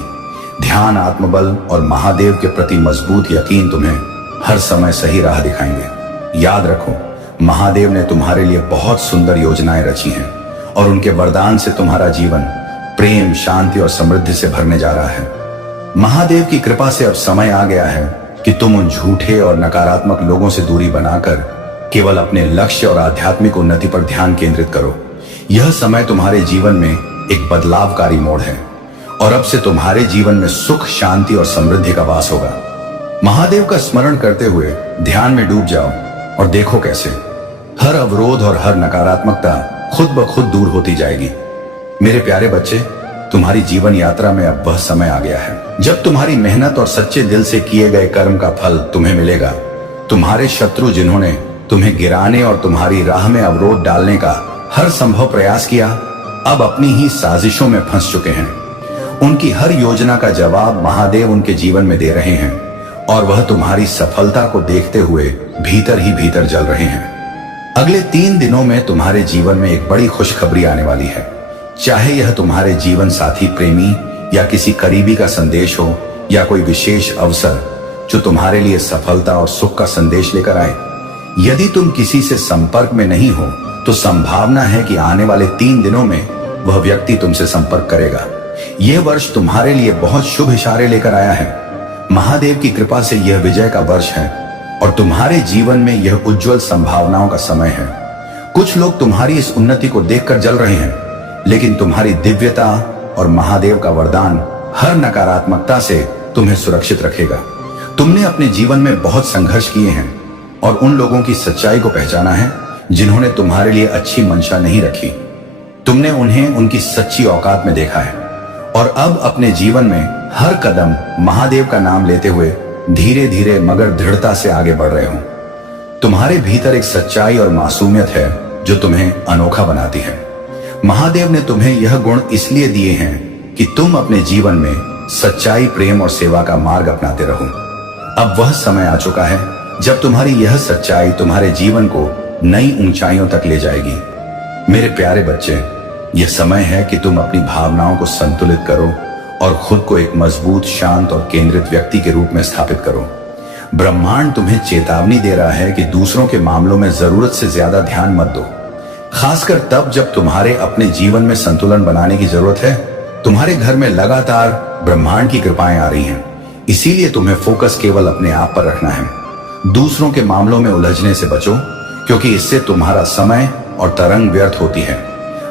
ध्यान, आत्मबल और महादेव के प्रति मजबूत यकीन तुम्हें हर समय सही राह दिखाएंगे। याद रखो, महादेव ने तुम्हारे लिए बहुत सुंदर योजनाएं रची हैं और उनके वरदान से तुम्हारा जीवन प्रेम, शांति और समृद्धि से भरने जा रहा है। महादेव की कृपा से अब समय आ गया है कि तुम उन झूठे और नकारात्मक लोगों से दूरी बनाकर केवल अपने लक्ष्य और आध्यात्मिक उन्नति पर ध्यान केंद्रित करो। यह समय तुम्हारे जीवन में एक बदलावकारी मोड़ है और अब से तुम्हारे जीवन में सुख, शांति और समृद्धि का वास होगा। महादेव का स्मरण करते हुए ध्यान में डूब जाओ और देखो कैसे हर अवरोध और हर नकारात्मकता खुद ब खुद दूर होती जाएगी। मेरे प्यारे बच्चे, तुम्हारी जीवन यात्रा में अब वह समय आ गया है जब तुम्हारी मेहनत और सच्चे दिल से किए गए कर्म का फल तुम्हें मिलेगा। तुम्हारे शत्रु जिन्होंने तुम्हें गिराने और तुम्हारी राह में अवरोध डालने का हर संभव प्रयास किया, अब अपनी ही साजिशों में फंस चुके हैं। उनकी हर योजना का जवाब महादेव उनके जीवन में दे रहे हैं और वह तुम्हारी सफलता को देखते हुए भीतर ही भीतर जल रहे हैं। अगले 3 दिनों में तुम्हारे जीवन में एक बड़ी खुशखबरी आने वाली है। चाहे यह तुम्हारे जीवन साथी, प्रेमी या किसी करीबी का संदेश हो या कोई विशेष अवसर जो तुम्हारे लिए सफलता और सुख का संदेश लेकर आए। यदि तुम किसी से संपर्क में नहीं हो तो संभावना है कि आने वाले 3 दिनों में वह व्यक्ति तुमसे संपर्क करेगा। यह वर्ष तुम्हारे लिए बहुत शुभ इशारे लेकर आया है। महादेव की कृपा से यह विजय का वर्ष है और तुम्हारे जीवन में यह उज्जवल संभावनाओं का समय है। कुछ लोग तुम्हारी इस उन्नति को देखकर जल रहे हैं, लेकिन तुम्हारी दिव्यता और महादेव का वरदान हर नकारात्मकता से तुम्हें सुरक्षित रखेगा। तुमने अपने जीवन में बहुत संघर्ष किए हैं और उन लोगों की सच्चाई को पहचाना है जिन्होंने तुम्हारे लिए अच्छी मंशा नहीं रखी। तुमने उन्हें उनकी सच्ची औकात में देखा है और अब अपने जीवन में हर कदम महादेव का नाम लेते हुए धीरे धीरे मगर दृढ़ता से आगे बढ़ रहे हो। तुम्हारे भीतर एक सच्चाई और मासूमियत है जो तुम्हें अनोखा बनाती है। महादेव ने तुम्हें यह गुण इसलिए दिए हैं कि तुम अपने जीवन में सच्चाई, प्रेम और सेवा का मार्ग अपनाते रहो। अब वह समय आ चुका है जब तुम्हारी यह सच्चाई तुम्हारे जीवन को नई ऊंचाइयों तक ले जाएगी। मेरे प्यारे बच्चे, यह समय है कि तुम अपनी भावनाओं को संतुलित करो और खुद को एक मजबूत, शांत और केंद्रित व्यक्ति के रूप में स्थापित करो। ब्रह्मांड तुम्हें चेतावनी दे रहा है कि दूसरों के मामलों में जरूरत से ज्यादा ध्यान मत दो, खासकर तब जब तुम्हारे अपने जीवन में संतुलन बनाने की जरूरत है। तुम्हारे घर में लगातार ब्रह्मांड की कृपाएं आ रही हैं, इसीलिए तुम्हें फोकस केवल अपने आप पर रखना है। दूसरों के मामलों में उलझने से बचो, क्योंकि इससे तुम्हारा समय और तरंग व्यर्थ होती है।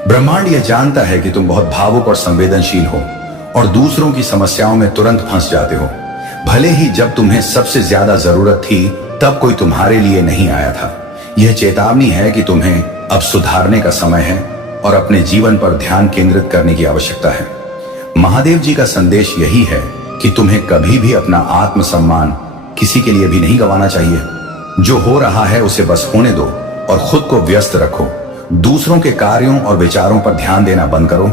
ब्रह्मांड यह जानता है कि तुम बहुत भावुक और संवेदनशील हो और दूसरों की समस्याओं में तुरंत फंस जाते हो। भले ही जब तुम्हें सबसे ज्यादा जरूरत थी तब कोई तुम्हारे लिए नहीं आया था। यह चेतावनी है कि तुम्हें अब सुधारने का समय है और अपने जीवन पर ध्यान केंद्रित करने की आवश्यकता है। महादेव जी का संदेश यही है कि तुम्हें कभी भी अपना आत्मसम्मान किसी के लिए भी नहीं गंवाना चाहिए। जो हो रहा है उसे बस होने दो और खुद को व्यस्त रखो। दूसरों के कार्यों और विचारों पर ध्यान देना बंद करो,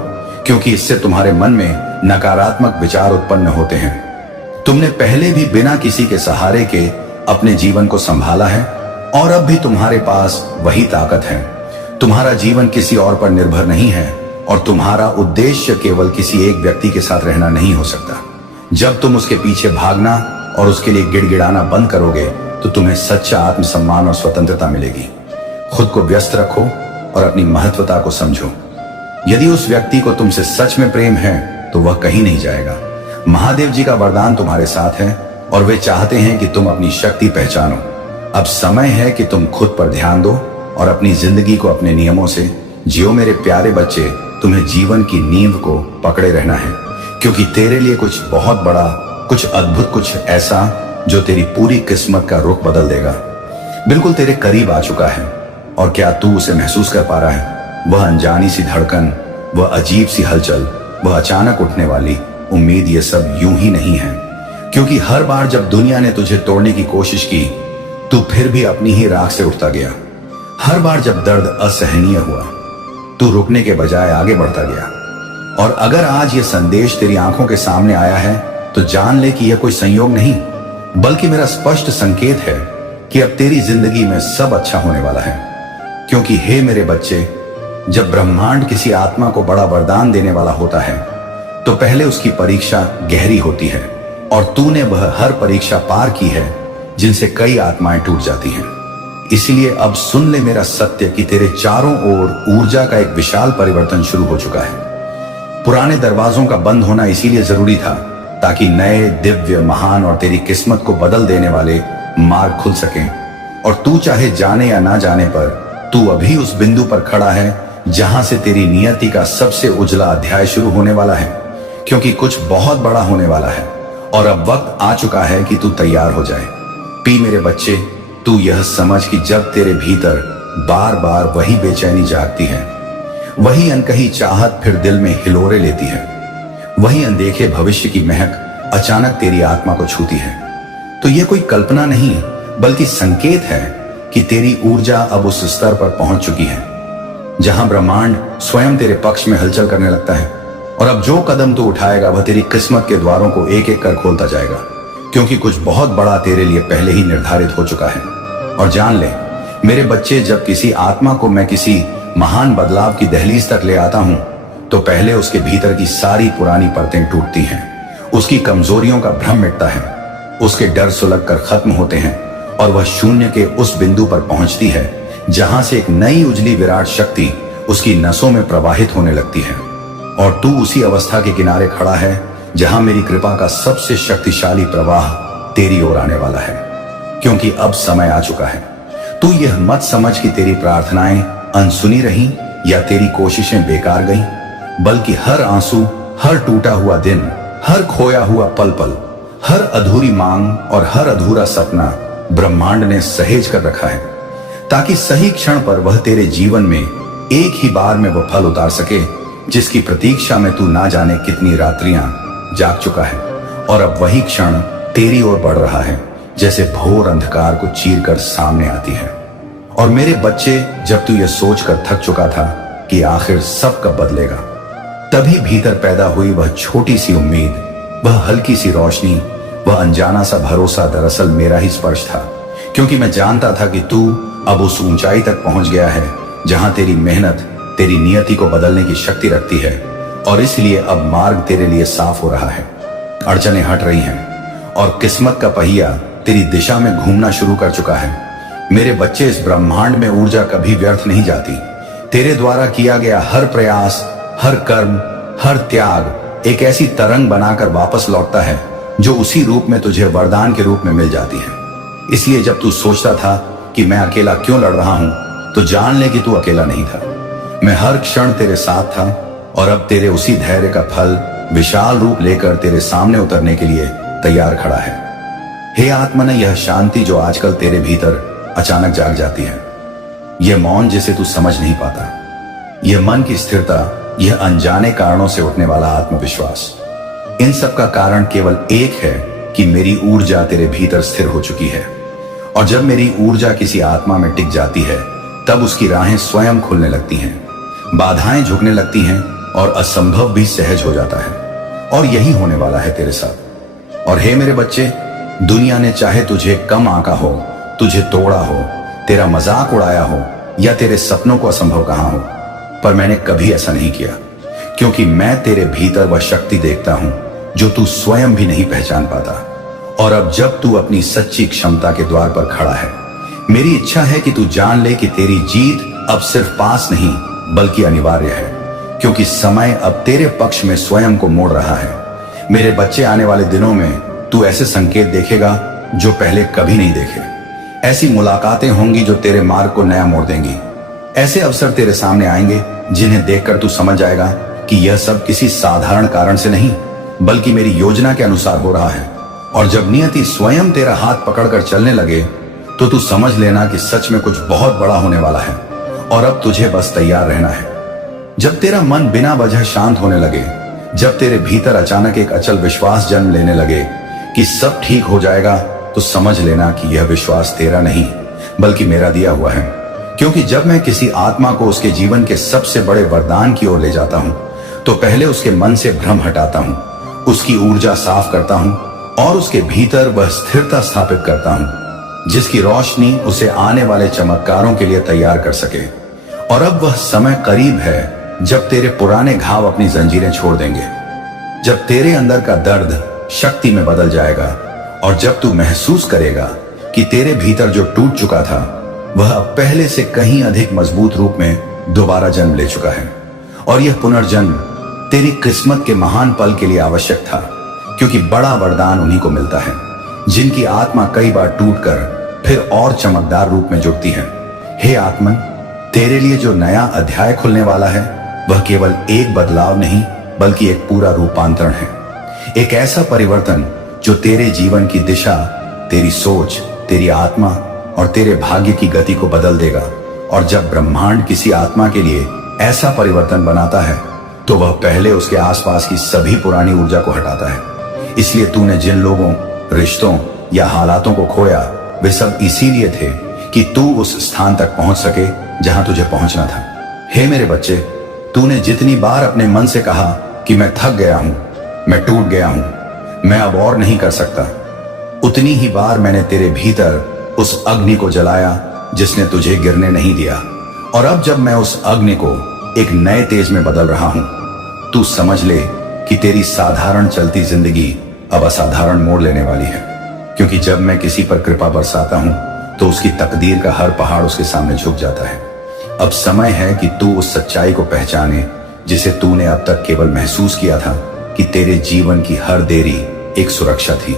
क्योंकि इससे तुम्हारे मन में नकारात्मक विचार उत्पन्न होते हैं। तुमने पहले भी बिना किसी के सहारे के अपने जीवन को संभाला है और अब भी तुम्हारे पास वही ताकत है। तुम्हारा जीवन किसी और पर निर्भर नहीं है और तुम्हारा उद्देश्य केवल किसी एक व्यक्ति के साथ रहना नहीं हो सकता। जब तुम उसके पीछे भागना और उसके लिए गिड़गिड़ाना बंद करोगे तो तुम्हें सच्चा आत्मसम्मान और स्वतंत्रता मिलेगी। खुद को व्यस्त रखो और अपनी महत्वता को समझो। यदि उस व्यक्ति को तुमसे सच में प्रेम है तो वह कहीं नहीं जाएगा। महादेव जी का वरदान तुम्हारे साथ है और वे चाहते हैं कि तुम अपनी शक्ति पहचानो। अब समय है कि तुम खुद पर ध्यान दो और अपनी जिंदगी को अपने नियमों से जियो। मेरे प्यारे बच्चे, तुम्हें जीवन की नींव को पकड़े रहना है, क्योंकि तेरे लिए कुछ बहुत बड़ा, कुछ अद्भुत, कुछ ऐसा जो तेरी पूरी किस्मत का रुख बदल देगा बिल्कुल तेरे करीब आ चुका है। और क्या तू उसे महसूस कर पा रहा है? वह अनजानी सी धड़कन, वह अजीब सी हलचल, वह अचानक उठने वाली उम्मीद, ये सब यूं ही नहीं है। क्योंकि हर बार जब दुनिया ने तुझे तोड़ने की कोशिश की तू फिर भी अपनी ही राख से उठता गया। हर बार जब दर्द असहनीय हुआ तू रुकने के बजाय आगे बढ़ता गया। और अगर आज ये संदेश तेरी आंखों के सामने आया है तो जान ले कि यह कोई संयोग नहीं, बल्कि मेरा स्पष्ट संकेत है कि अब तेरी जिंदगी में सब अच्छा होने वाला है। क्योंकि हे मेरे बच्चे, जब ब्रह्मांड किसी आत्मा को बड़ा वरदान देने वाला होता है तो पहले उसकी परीक्षा गहरी होती है और तूने वह हर परीक्षा पार की है जिनसे कई आत्माएं टूट जाती हैं। इसलिए अब सुन ले मेरा सत्य कि तेरे चारों ओर ऊर्जा का एक विशाल परिवर्तन शुरू हो चुका है। पुराने दरवाजों का बंद होना इसीलिए जरूरी था ताकि नए, दिव्य, महान और तेरी किस्मत को बदल देने वाले मार्ग खुल सकें। और तू चाहे जाने या ना जाने पर तू अभी उस बिंदु पर खड़ा है जहां से तेरी नियति का सबसे उजला अध्याय शुरू होने वाला है। क्योंकि कुछ बहुत बड़ा होने वाला है और अब वक्त आ चुका है कि तू तैयार हो जाए। पी मेरे बच्चे, तू यह समझ कि जब तेरे भीतर बार बार वही बेचैनी जागती है, वही अनकही चाहत फिर दिल में हिलोरे लेती है, वही अनदेखे भविष्य की महक अचानक तेरी आत्मा को छूती है, तो यह कोई कल्पना नहीं बल्कि संकेत है कि तेरी ऊर्जा अब उस स्तर पर पहुंच चुकी है जहां ब्रह्मांड स्वयं तेरे पक्ष में हलचल करने लगता है। और अब जो कदम तू उठाएगा वह तेरी किस्मत के द्वारों को एक एक कर खोलता जाएगा, क्योंकि कुछ बहुत बड़ा तेरे लिए पहले ही निर्धारित हो चुका है। और जान ले मेरे बच्चे, जब किसी आत्मा को मैं किसी महान बदलाव की दहलीज तक ले आता हूं तो पहले उसके भीतर की सारी पुरानी परतें टूटती हैं, उसकी कमजोरियों का भ्रम मिटता है, उसके डर सुलग कर खत्म होते हैं और वह शून्य के उस बिंदु पर पहुंचती है जहां से एक नई उजली विराट शक्ति उसकी नसों में प्रवाहित होने लगती है। और तू उसी अवस्था के किनारे खड़ा है जहां मेरी कृपा का सबसे शक्तिशाली प्रवाह तेरी ओर आने वाला है, क्योंकि अब समय आ चुका है। तू यह मत समझ कि तेरी प्रार्थनाएं अनसुनी रहीं या तेरी कोशिशें बेकार गईं, बल्कि हर आंसू, हर टूटा हुआ दिन, हर खोया हुआ पल पल, हर अधूरी मांग और हर अधूरा सपना ब्रह्मांड ने सहेज कर रखा है, ताकि सही क्षण पर वह तेरे जीवन में एक ही बार में वह फल उतार सके जिसकी प्रतीक्षा में तू ना जाने कितनी रात्रियां जाग चुका है। और अब वही क्षण तेरी ओर बढ़ रहा है जैसे भोर अंधकार को चीरकर सामने आती है। और मेरे बच्चे, जब तू यह सोचकर थक चुका था कि आखिर सब कब बदलेगा, तभी भीतर पैदा हुई वह छोटी सी उम्मीद, वह हल्की सी रोशनी, वह अनजाना सा भरोसा दरअसल मेरा ही स्पर्श था, क्योंकि मैं जानता था कि तू अब उस ऊंचाई तक पहुंच गया है जहां तेरी मेहनत तेरी नियति को बदलने की शक्ति रखती है। और इसलिए अब मार्ग तेरे लिए साफ हो रहा है, अड़चनें हट रही हैं और किस्मत का पहिया तेरी दिशा में घूमना शुरू कर चुका है। मेरे बच्चे, इस ब्रह्मांड में ऊर्जा कभी व्यर्थ नहीं जाती। तेरे द्वारा किया गया हर प्रयास, हर कर्म, हर त्याग एक ऐसी तरंग बनाकर वापस लौटता है जो उसी रूप में तुझे वरदान के रूप में मिल जाती है। इसलिए जब तू सोचता था कि मैं अकेला क्यों लड़ रहा हूं, तो जान ले कि तू अकेला नहीं था। मैं हर क्षण तेरे साथ था और अब तेरे उसी धैर्य का फल विशाल रूप लेकर तेरे सामने उतरने के लिए तैयार खड़ा है। हे आत्मन, यह शांति जो आजकल तेरे भीतर अचानक जाग जाती है, यह मौन जिसे तू समझ नहीं पाता, यह मन की स्थिरता, यह अनजाने कारणों से उठने वाला आत्मविश्वास, इन सब का कारण केवल एक है कि मेरी ऊर्जा तेरे भीतर स्थिर हो चुकी है। और जब मेरी ऊर्जा किसी आत्मा में टिक जाती है तब उसकी राहें स्वयं खुलने लगती हैं, बाधाएं झुकने लगती हैं और असंभव भी सहज हो जाता है। और यही होने वाला है तेरे साथ। और हे मेरे बच्चे, दुनिया ने चाहे तुझे कम आंका हो, तुझे तोड़ा हो, तेरा मजाक उड़ाया हो या तेरे सपनों को असंभव कहा हो, पर मैंने कभी ऐसा नहीं किया, क्योंकि मैं तेरे भीतर वह शक्ति देखता हूं जो तू स्वयं भी नहीं पहचान पाता। और अब जब तू अपनी सच्ची क्षमता के द्वार पर खड़ा है, मेरी इच्छा है कि तू जान ले कि तेरी जीत अब सिर्फ पास नहीं बल्कि अनिवार्य है, क्योंकि समय अब तेरे पक्ष में स्वयं को मोड़ रहा है। मेरे बच्चे, आने वाले दिनों में तू ऐसे संकेत देखेगा जो पहले कभी नहीं देखे। ऐसी मुलाकातें होंगी जो तेरे मार्ग को नया मोड़ देंगी। ऐसे अवसर तेरे सामने आएंगे जिन्हें देखकर तू समझ जाएगा कि यह सब किसी साधारण कारण से नहीं बल्कि मेरी योजना के अनुसार हो रहा है। और जब नियति स्वयं तेरा हाथ पकड़कर चलने लगे तो तू समझ लेना कि सच में कुछ बहुत बड़ा होने वाला है और अब तुझे बस तैयार रहना है। जब तेरा मन बिना वजह शांत होने लगे, जब तेरे भीतर अचानक एक अचल विश्वास जन्म लेने लगे कि सब ठीक हो जाएगा, तो समझ लेना कि यह विश्वास तेरा नहीं बल्कि मेरा दिया हुआ है। क्योंकि जब मैं किसी आत्मा को उसके जीवन के सबसे बड़े वरदान की ओर ले जाता हूं तो पहले उसके मन से भ्रम हटाता हूं, उसकी ऊर्जा साफ करता हूं और उसके भीतर वह स्थिरता स्थापित करता हूं जिसकी रोशनी उसे आने वाले चमत्कारों के लिए तैयार कर सके। और अब वह समय करीब है जब तेरे पुराने घाव अपनी जंजीरें छोड़ देंगे, जब तेरे अंदर का दर्द शक्ति में बदल जाएगा और जब तू महसूस करेगा कि तेरे भीतर जो टूट चुका था वह अब पहले से कहीं अधिक मजबूत रूप में दोबारा जन्म ले चुका है। और यह पुनर्जन्म तेरी किस्मत के महान पल के लिए आवश्यक था, क्योंकि बड़ा वरदान उन्हीं को मिलता है जिनकी आत्मा कई बार टूटकर फिर और चमकदार रूप में जुड़ती है। हे आत्मन, तेरे लिए जो नया अध्याय खुलने वाला है वह केवल एक बदलाव नहीं बल्कि एक पूरा रूपांतरण है। एक ऐसा परिवर्तन जो तेरे जीवन की दिशा, तेरी सोच, तेरी आत्मा और तेरे भाग्य की गति को बदल देगा। और जब ब्रह्मांड किसी आत्मा के लिए ऐसा परिवर्तन बनाता है तो वह पहले उसके आसपास की सभी पुरानी ऊर्जा को हटाता है। इसलिए तूने जिन लोगों, रिश्तों या हालातों को खोया, वे सब इसीलिए थे कि तू उस स्थान तक पहुंच सके जहां तुझे पहुंचना था। हे मेरे बच्चे, तूने जितनी बार अपने मन से कहा कि मैं थक गया हूं, मैं टूट गया हूं, मैं अब और नहीं कर सकता, उतनी ही बार मैंने तेरे भीतर उस अग्नि को जलाया जिसने तुझे गिरने नहीं दिया। और अब जब मैं उस अग्नि को एक नए तेज में बदल रहा हूं, तू समझ ले कि तेरी साधारण चलती जिंदगी अब असाधारण मोड़ लेने वाली है। क्योंकि जब मैं किसी पर कृपा बरसाता हूं तो उसकी तकदीर का हर पहाड़ उसके सामने झुक जाता है। अब समय है कि तू उस सच्चाई को पहचाने जिसे तूने अब तक केवल महसूस किया था कि तेरे जीवन की हर देरी एक सुरक्षा थी,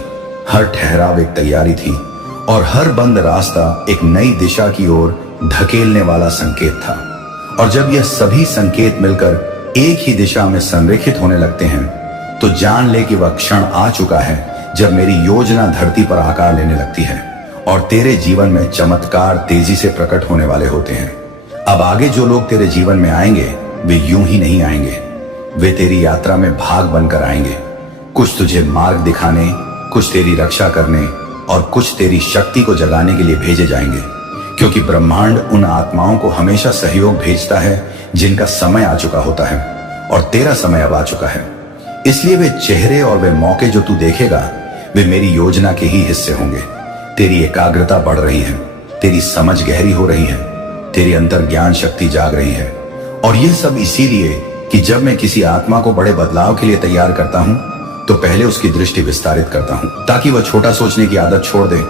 हर ठहराव एक तैयारी थी और हर बंद रास्ता एक नई दिशा की ओर धकेलने वाला संकेत था। और जब यह सभी संकेत मिलकर एक ही दिशा में संरेखित होने लगते हैं तो जान ले कि वह क्षण आ चुका है जब मेरी योजना धरती पर आकार लेने लगती है और तेरे जीवन में चमत्कार तेजी से प्रकट होने वाले होते हैं। अब आगे जो लोग तेरे जीवन में आएंगे वे यूं ही नहीं आएंगे, वे तेरी यात्रा में भाग बनकर आएंगे। कुछ तुझे मार्ग दिखाने, कुछ तेरी रक्षा करने और कुछ तेरी शक्ति को जगाने के लिए भेजे जाएंगे। क्योंकि ब्रह्मांड उन आत्माओं को हमेशा सहयोग भेजता है जिनका समय आ चुका होता है और तेरा समय अब आ चुका है। इसलिए वे चेहरे और वे मौके जो तू देखेगा वे मेरी योजना के ही हिस्से होंगे। तेरी एकाग्रता बढ़ रही है, तेरी समझ गहरी हो रही है, तेरी अंतर ज्ञान शक्ति जाग रही है। और यह सब इसीलिए कि जब मैं किसी आत्मा को बड़े बदलाव के लिए तैयार करता हूं तो पहले उसकी दृष्टि विस्तारित करता हूं ताकि वह छोटा सोचने की आदत छोड़ दे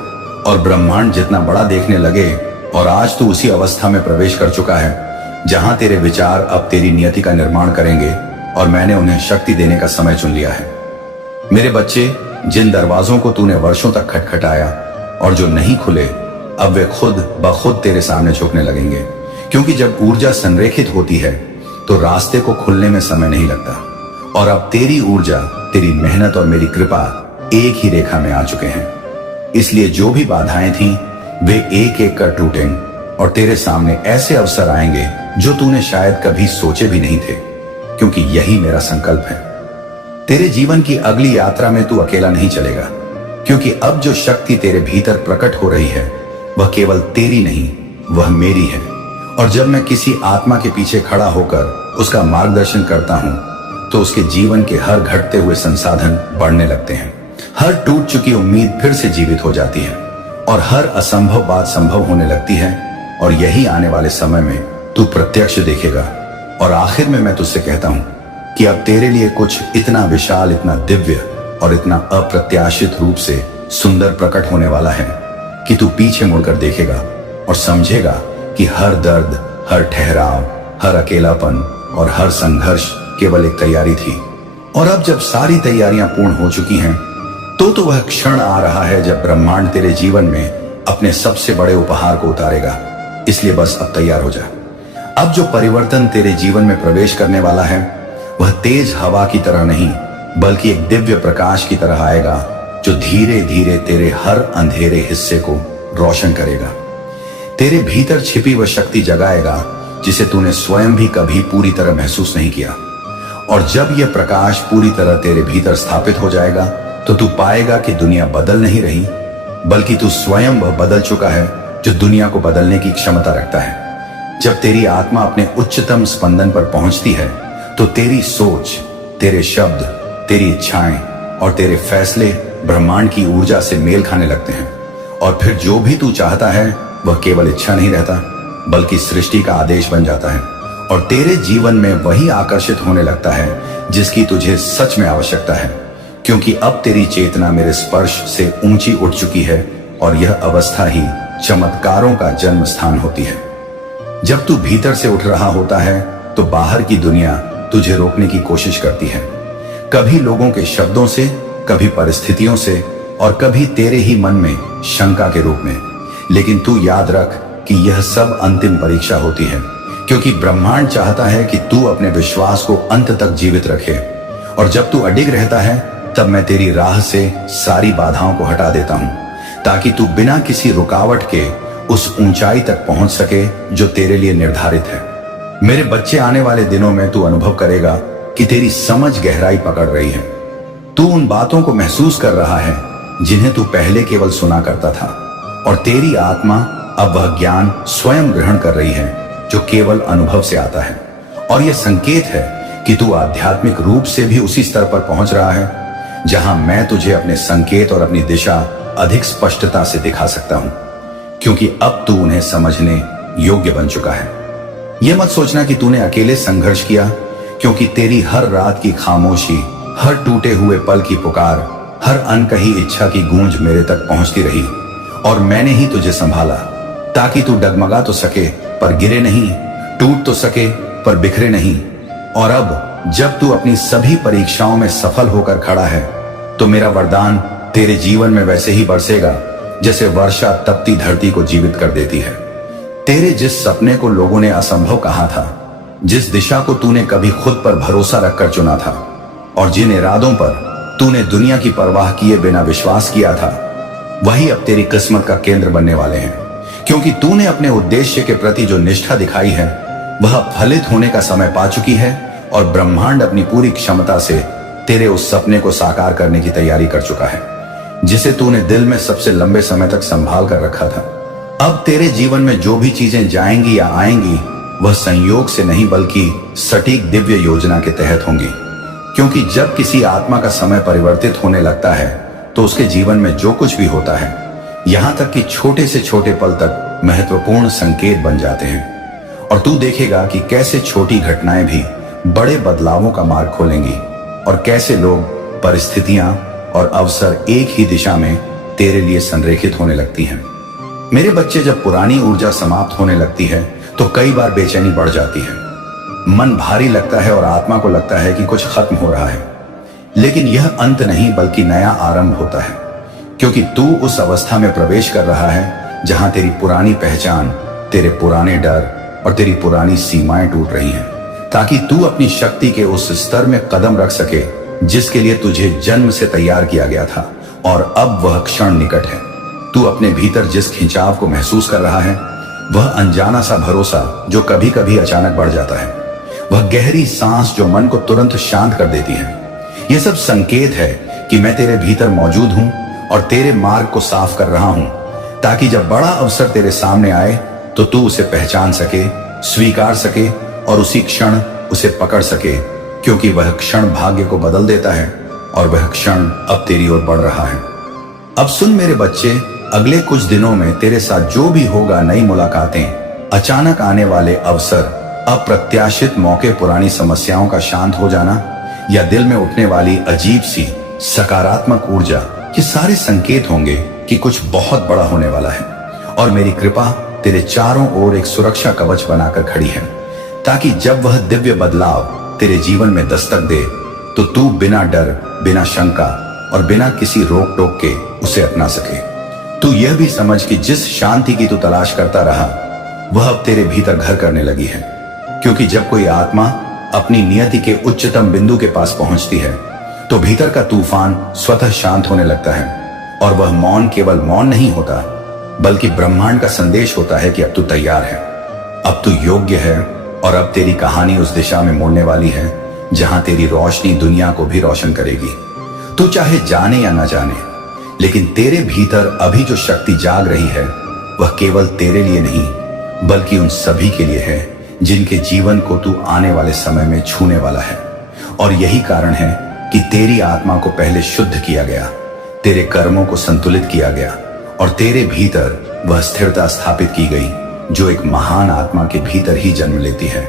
और ब्रह्मांड जितना बड़ा देखने लगे। और आज तू उसी अवस्था में प्रवेश कर चुका है जहां तेरे विचार अब तेरी नियति का निर्माण करेंगे और मैंने उन्हें शक्ति देने का समय चुन लिया है। मेरे बच्चे, जिन दरवाजों को तूने वर्षों तक खटखटाया और जो नहीं खुले, अब वे खुद ब खुद तेरे सामने झुकने लगेंगे। क्योंकि जब ऊर्जा संरेखित होती है तो रास्ते को खुलने में समय नहीं लगता। और अब तेरी ऊर्जा, तेरी मेहनत और मेरी कृपा एक ही रेखा में आ चुके हैं। इसलिए जो भी बाधाएं थीं वे एक एक कर टूटेंगे और तेरे सामने ऐसे अवसर आएंगे जो तूने शायद कभी सोचे भी नहीं थे। क्योंकि यही मेरा संकल्प है। तेरे जीवन की अगली यात्रा में तू अकेला नहीं चलेगा, क्योंकि अब जो शक्ति तेरे भीतर प्रकट हो रही है वह केवल तेरी नहीं, वह मेरी है। और जब मैं किसी आत्मा के पीछे खड़ा होकर उसका मार्गदर्शन करता हूं तो उसके जीवन के हर घटते हुए संसाधन बढ़ने लगते हैं, हर टूट चुकी उम्मीद फिर से जीवित हो जाती है और हर असंभव बात संभव होने लगती है। और यही आने वाले समय में तू प्रत्यक्ष देखेगा। और आखिर में मैं तुझसे कहता हूं कि अब तेरे लिए कुछ इतना विशाल, इतना दिव्य और इतना अप्रत्याशित रूप से सुंदर प्रकट होने वाला है कि तू पीछे मुड़कर देखेगा और समझेगा कि हर दर्द, हर ठहराव, हर अकेलापन और हर संघर्ष केवल एक तैयारी थी। और अब जब सारी तैयारियां पूर्ण हो चुकी हैं तो वह क्षण आ रहा है जब ब्रह्मांड तेरे जीवन में अपने सबसे बड़े उपहार को उतारेगा। इसलिए बस अब तैयार हो जा। अब जो परिवर्तन तेरे जीवन में प्रवेश करने वाला है वह तेज हवा की तरह नहीं बल्कि एक दिव्य प्रकाश की तरह आएगा जो धीरे धीरे तेरे हर अंधेरे हिस्से को रोशन करेगा। तेरे भीतर छिपी वह शक्ति जगाएगा जिसे तूने स्वयं भी कभी पूरी तरह महसूस नहीं किया। और जब यह प्रकाश पूरी तरह तेरे भीतर स्थापित हो जाएगा तो तू पाएगा कि दुनिया बदल नहीं रही बल्कि तू स्वयं वह बदल चुका है जो दुनिया को बदलने की क्षमता रखता है। जब तेरी आत्मा अपने उच्चतम स्पंदन पर पहुंचती है तो तेरी सोच, तेरे शब्द, तेरी इच्छाएं और तेरे फैसले ब्रह्मांड की ऊर्जा से मेल खाने लगते हैं। और फिर जो भी तू चाहता है वह केवल इच्छा नहीं रहता बल्कि सृष्टि का आदेश बन जाता है और तेरे जीवन में वही आकर्षित होने लगता है जिसकी तुझे सच में आवश्यकता है। क्योंकि अब तेरी चेतना मेरे स्पर्श से ऊंची उठ चुकी है और यह अवस्था ही चमत्कारों का जन्म स्थान होती है। जब तू भीतर से उठ रहा होता है तो बाहर की दुनिया तुझे रोकने की कोशिश करती है, कभी लोगों के शब्दों से, कभी परिस्थितियों से और कभी तेरे ही मन में शंका के रूप में। लेकिन तू याद रख कि यह सब अंतिम परीक्षा होती है, क्योंकि ब्रह्मांड चाहता है कि तू अपने विश्वास को अंत तक जीवित रखे और जब तू अडिग रहता है तब मैं तेरी राह से सारी बाधाओं को हटा देता हूं, ताकि तू बिना किसी रुकावट के उस ऊंचाई तक पहुंच सके जो तेरे लिए निर्धारित है। मेरे बच्चे, आने वाले दिनों में तू अनुभव करेगा कि तेरी समझ गहराई पकड़ रही है। तू उन बातों को महसूस कर रहा है जिन्हें तू पहले केवल सुना करता था, और तेरी आत्मा अब वह ज्ञान स्वयं ग्रहण कर रही है जो केवल अनुभव से आता है। और यह संकेत है कि तू आध्यात्मिक रूप से भी उसी स्तर पर पहुंच रहा है जहां मैं तुझे अपने संकेत और अपनी दिशा अधिक स्पष्टता से दिखा सकता हूं, क्योंकि अब तू उन्हें समझने योग्य बन चुका है। यह मत सोचना कि तूने अकेले संघर्ष किया, क्योंकि तेरी हर रात की खामोशी, हर टूटे हुए पल की पुकार, हर अनकही इच्छा की गूंज मेरे तक पहुंचती रही, और मैंने ही तुझे संभाला ताकि तू डगमगा तो सके पर गिरे नहीं, टूट तो सके पर बिखरे नहीं। और अब जब तू अपनी सभी परीक्षाओं में सफल होकर खड़ा है, तो मेरा वरदान तेरे जीवन में वैसे ही बरसेगा जैसे वर्षा तपती धरती को जीवित कर देती है। तेरे जिस सपने को लोगों ने असंभव कहा था, जिस दिशा को तूने कभी खुद पर भरोसा रखकर चुना था, और जिन इरादों पर तूने दुनिया की परवाह किए बिना विश्वास किया था, वही अब तेरी किस्मत का केंद्र बनने वाले हैं। क्योंकि तूने अपने उद्देश्य के प्रति जो निष्ठा दिखाई है, वह फलित होने का समय पा चुकी है, और ब्रह्मांड अपनी पूरी क्षमता से तेरे उस सपने को साकार करने की तैयारी कर चुका है, जिसे तूने दिल में सबसे लंबे समय तक संभाल कर रखा था। अब तेरे जीवन में जो भी चीजें जाएंगी या आएंगी, वह संयोग से नहीं बल्कि सटीक दिव्य योजना के तहत होंगी। क्योंकि जब किसी आत्मा का समय परिवर्तित होने लगता है, तो उसके जीवन में जो कुछ भी होता है, यहां तक कि छोटे से छोटे पल तक महत्वपूर्ण संकेत बन जाते हैं। और तू देखेगा कि कैसे छोटी घटनाएं भी बड़े बदलावों का मार्ग खोलेंगी, और कैसे लोग, परिस्थितियां और अवसर एक ही दिशा में तेरे लिए संरेखित होने लगती हैं। मेरे बच्चे, जब पुरानी ऊर्जा समाप्त होने लगती है तो कई बार बेचैनी बढ़ जाती है, मन भारी लगता है और आत्मा को लगता है कि कुछ खत्म हो रहा है। लेकिन यह अंत नहीं बल्कि नया आरंभ होता है, क्योंकि तू उस अवस्था में प्रवेश कर रहा है जहां तेरी पुरानी पहचान, तेरे पुराने डर और तेरी पुरानी सीमाएं टूट रही हैं, ताकि तू अपनी शक्ति के उस स्तर में कदम रख सके जिसके लिए तुझे जन्म से तैयार किया गया था। और अब वह क्षण निकट है। तू अपने भीतर जिस खिंचाव को महसूस कर रहा है, वह अनजाना सा भरोसा जो कभी कभी अचानक बढ़ जाता है, वह गहरी सांस जो मन को तुरंत शांत कर देती है, यह सब संकेत है कि मैं तेरे भीतर मौजूद हूं और तेरे मार्ग को साफ कर रहा हूं, ताकि जब बड़ा अवसर तेरे सामने आए तो तू उसे पहचान सके, स्वीकार सके और उसी क्षण उसे पकड़ सके, क्योंकि वह क्षण भाग्य को बदल देता है और वह क्षण अब तेरी ओर बढ़ रहा है। अब सुन मेरे बच्चे, अगले कुछ दिनों में तेरे साथ जो भी होगा, नई मुलाकातें, अचानक आने वाले अवसर, अप्रत्याशित मौके, पुरानी समस्याओं का शांत हो जाना या दिल में उठने वाली अजीब सी सकारात्मक ऊर्जा, ये सारे संकेत होंगे कि कुछ बहुत बड़ा होने वाला है। और मेरी कृपा तेरे चारों ओर एक सुरक्षा कवच बनाकर खड़ी है, ताकि जब वह दिव्य बदलाव तेरे जीवन में दस्तक दे तो तू बिना डर, बिना शंका और बिना किसी रोक टोक के उसे अपना सके। तू यह भी समझ कि जिस शांति की तू तलाश करता रहा, वह अब तेरे भीतर घर करने लगी है। क्योंकि जब कोई आत्मा अपनी नियति के उच्चतम बिंदु के पास पहुंचती है, तो भीतर का तूफान स्वतः शांत होने लगता है, और वह मौन केवल मौन नहीं होता, बल्कि ब्रह्मांड का संदेश होता है कि अब तू तैयार है, अब तू योग्य है, और अब तेरी कहानी उस दिशा में मुड़ने वाली है जहां तेरी रोशनी दुनिया को भी रोशन करेगी। तू चाहे जाने या न जाने, लेकिन तेरे भीतर अभी जो शक्ति जाग रही है, वह केवल तेरे लिए नहीं बल्कि उन सभी के लिए है जिनके जीवन को तू आने वाले समय में छूने वाला है। और यही कारण है कि तेरी आत्मा को पहले शुद्ध किया गया, तेरे कर्मों को संतुलित किया गया, और तेरे भीतर वह स्थिरता स्थापित की गई जो एक महान आत्मा के भीतर ही जन्म लेती है।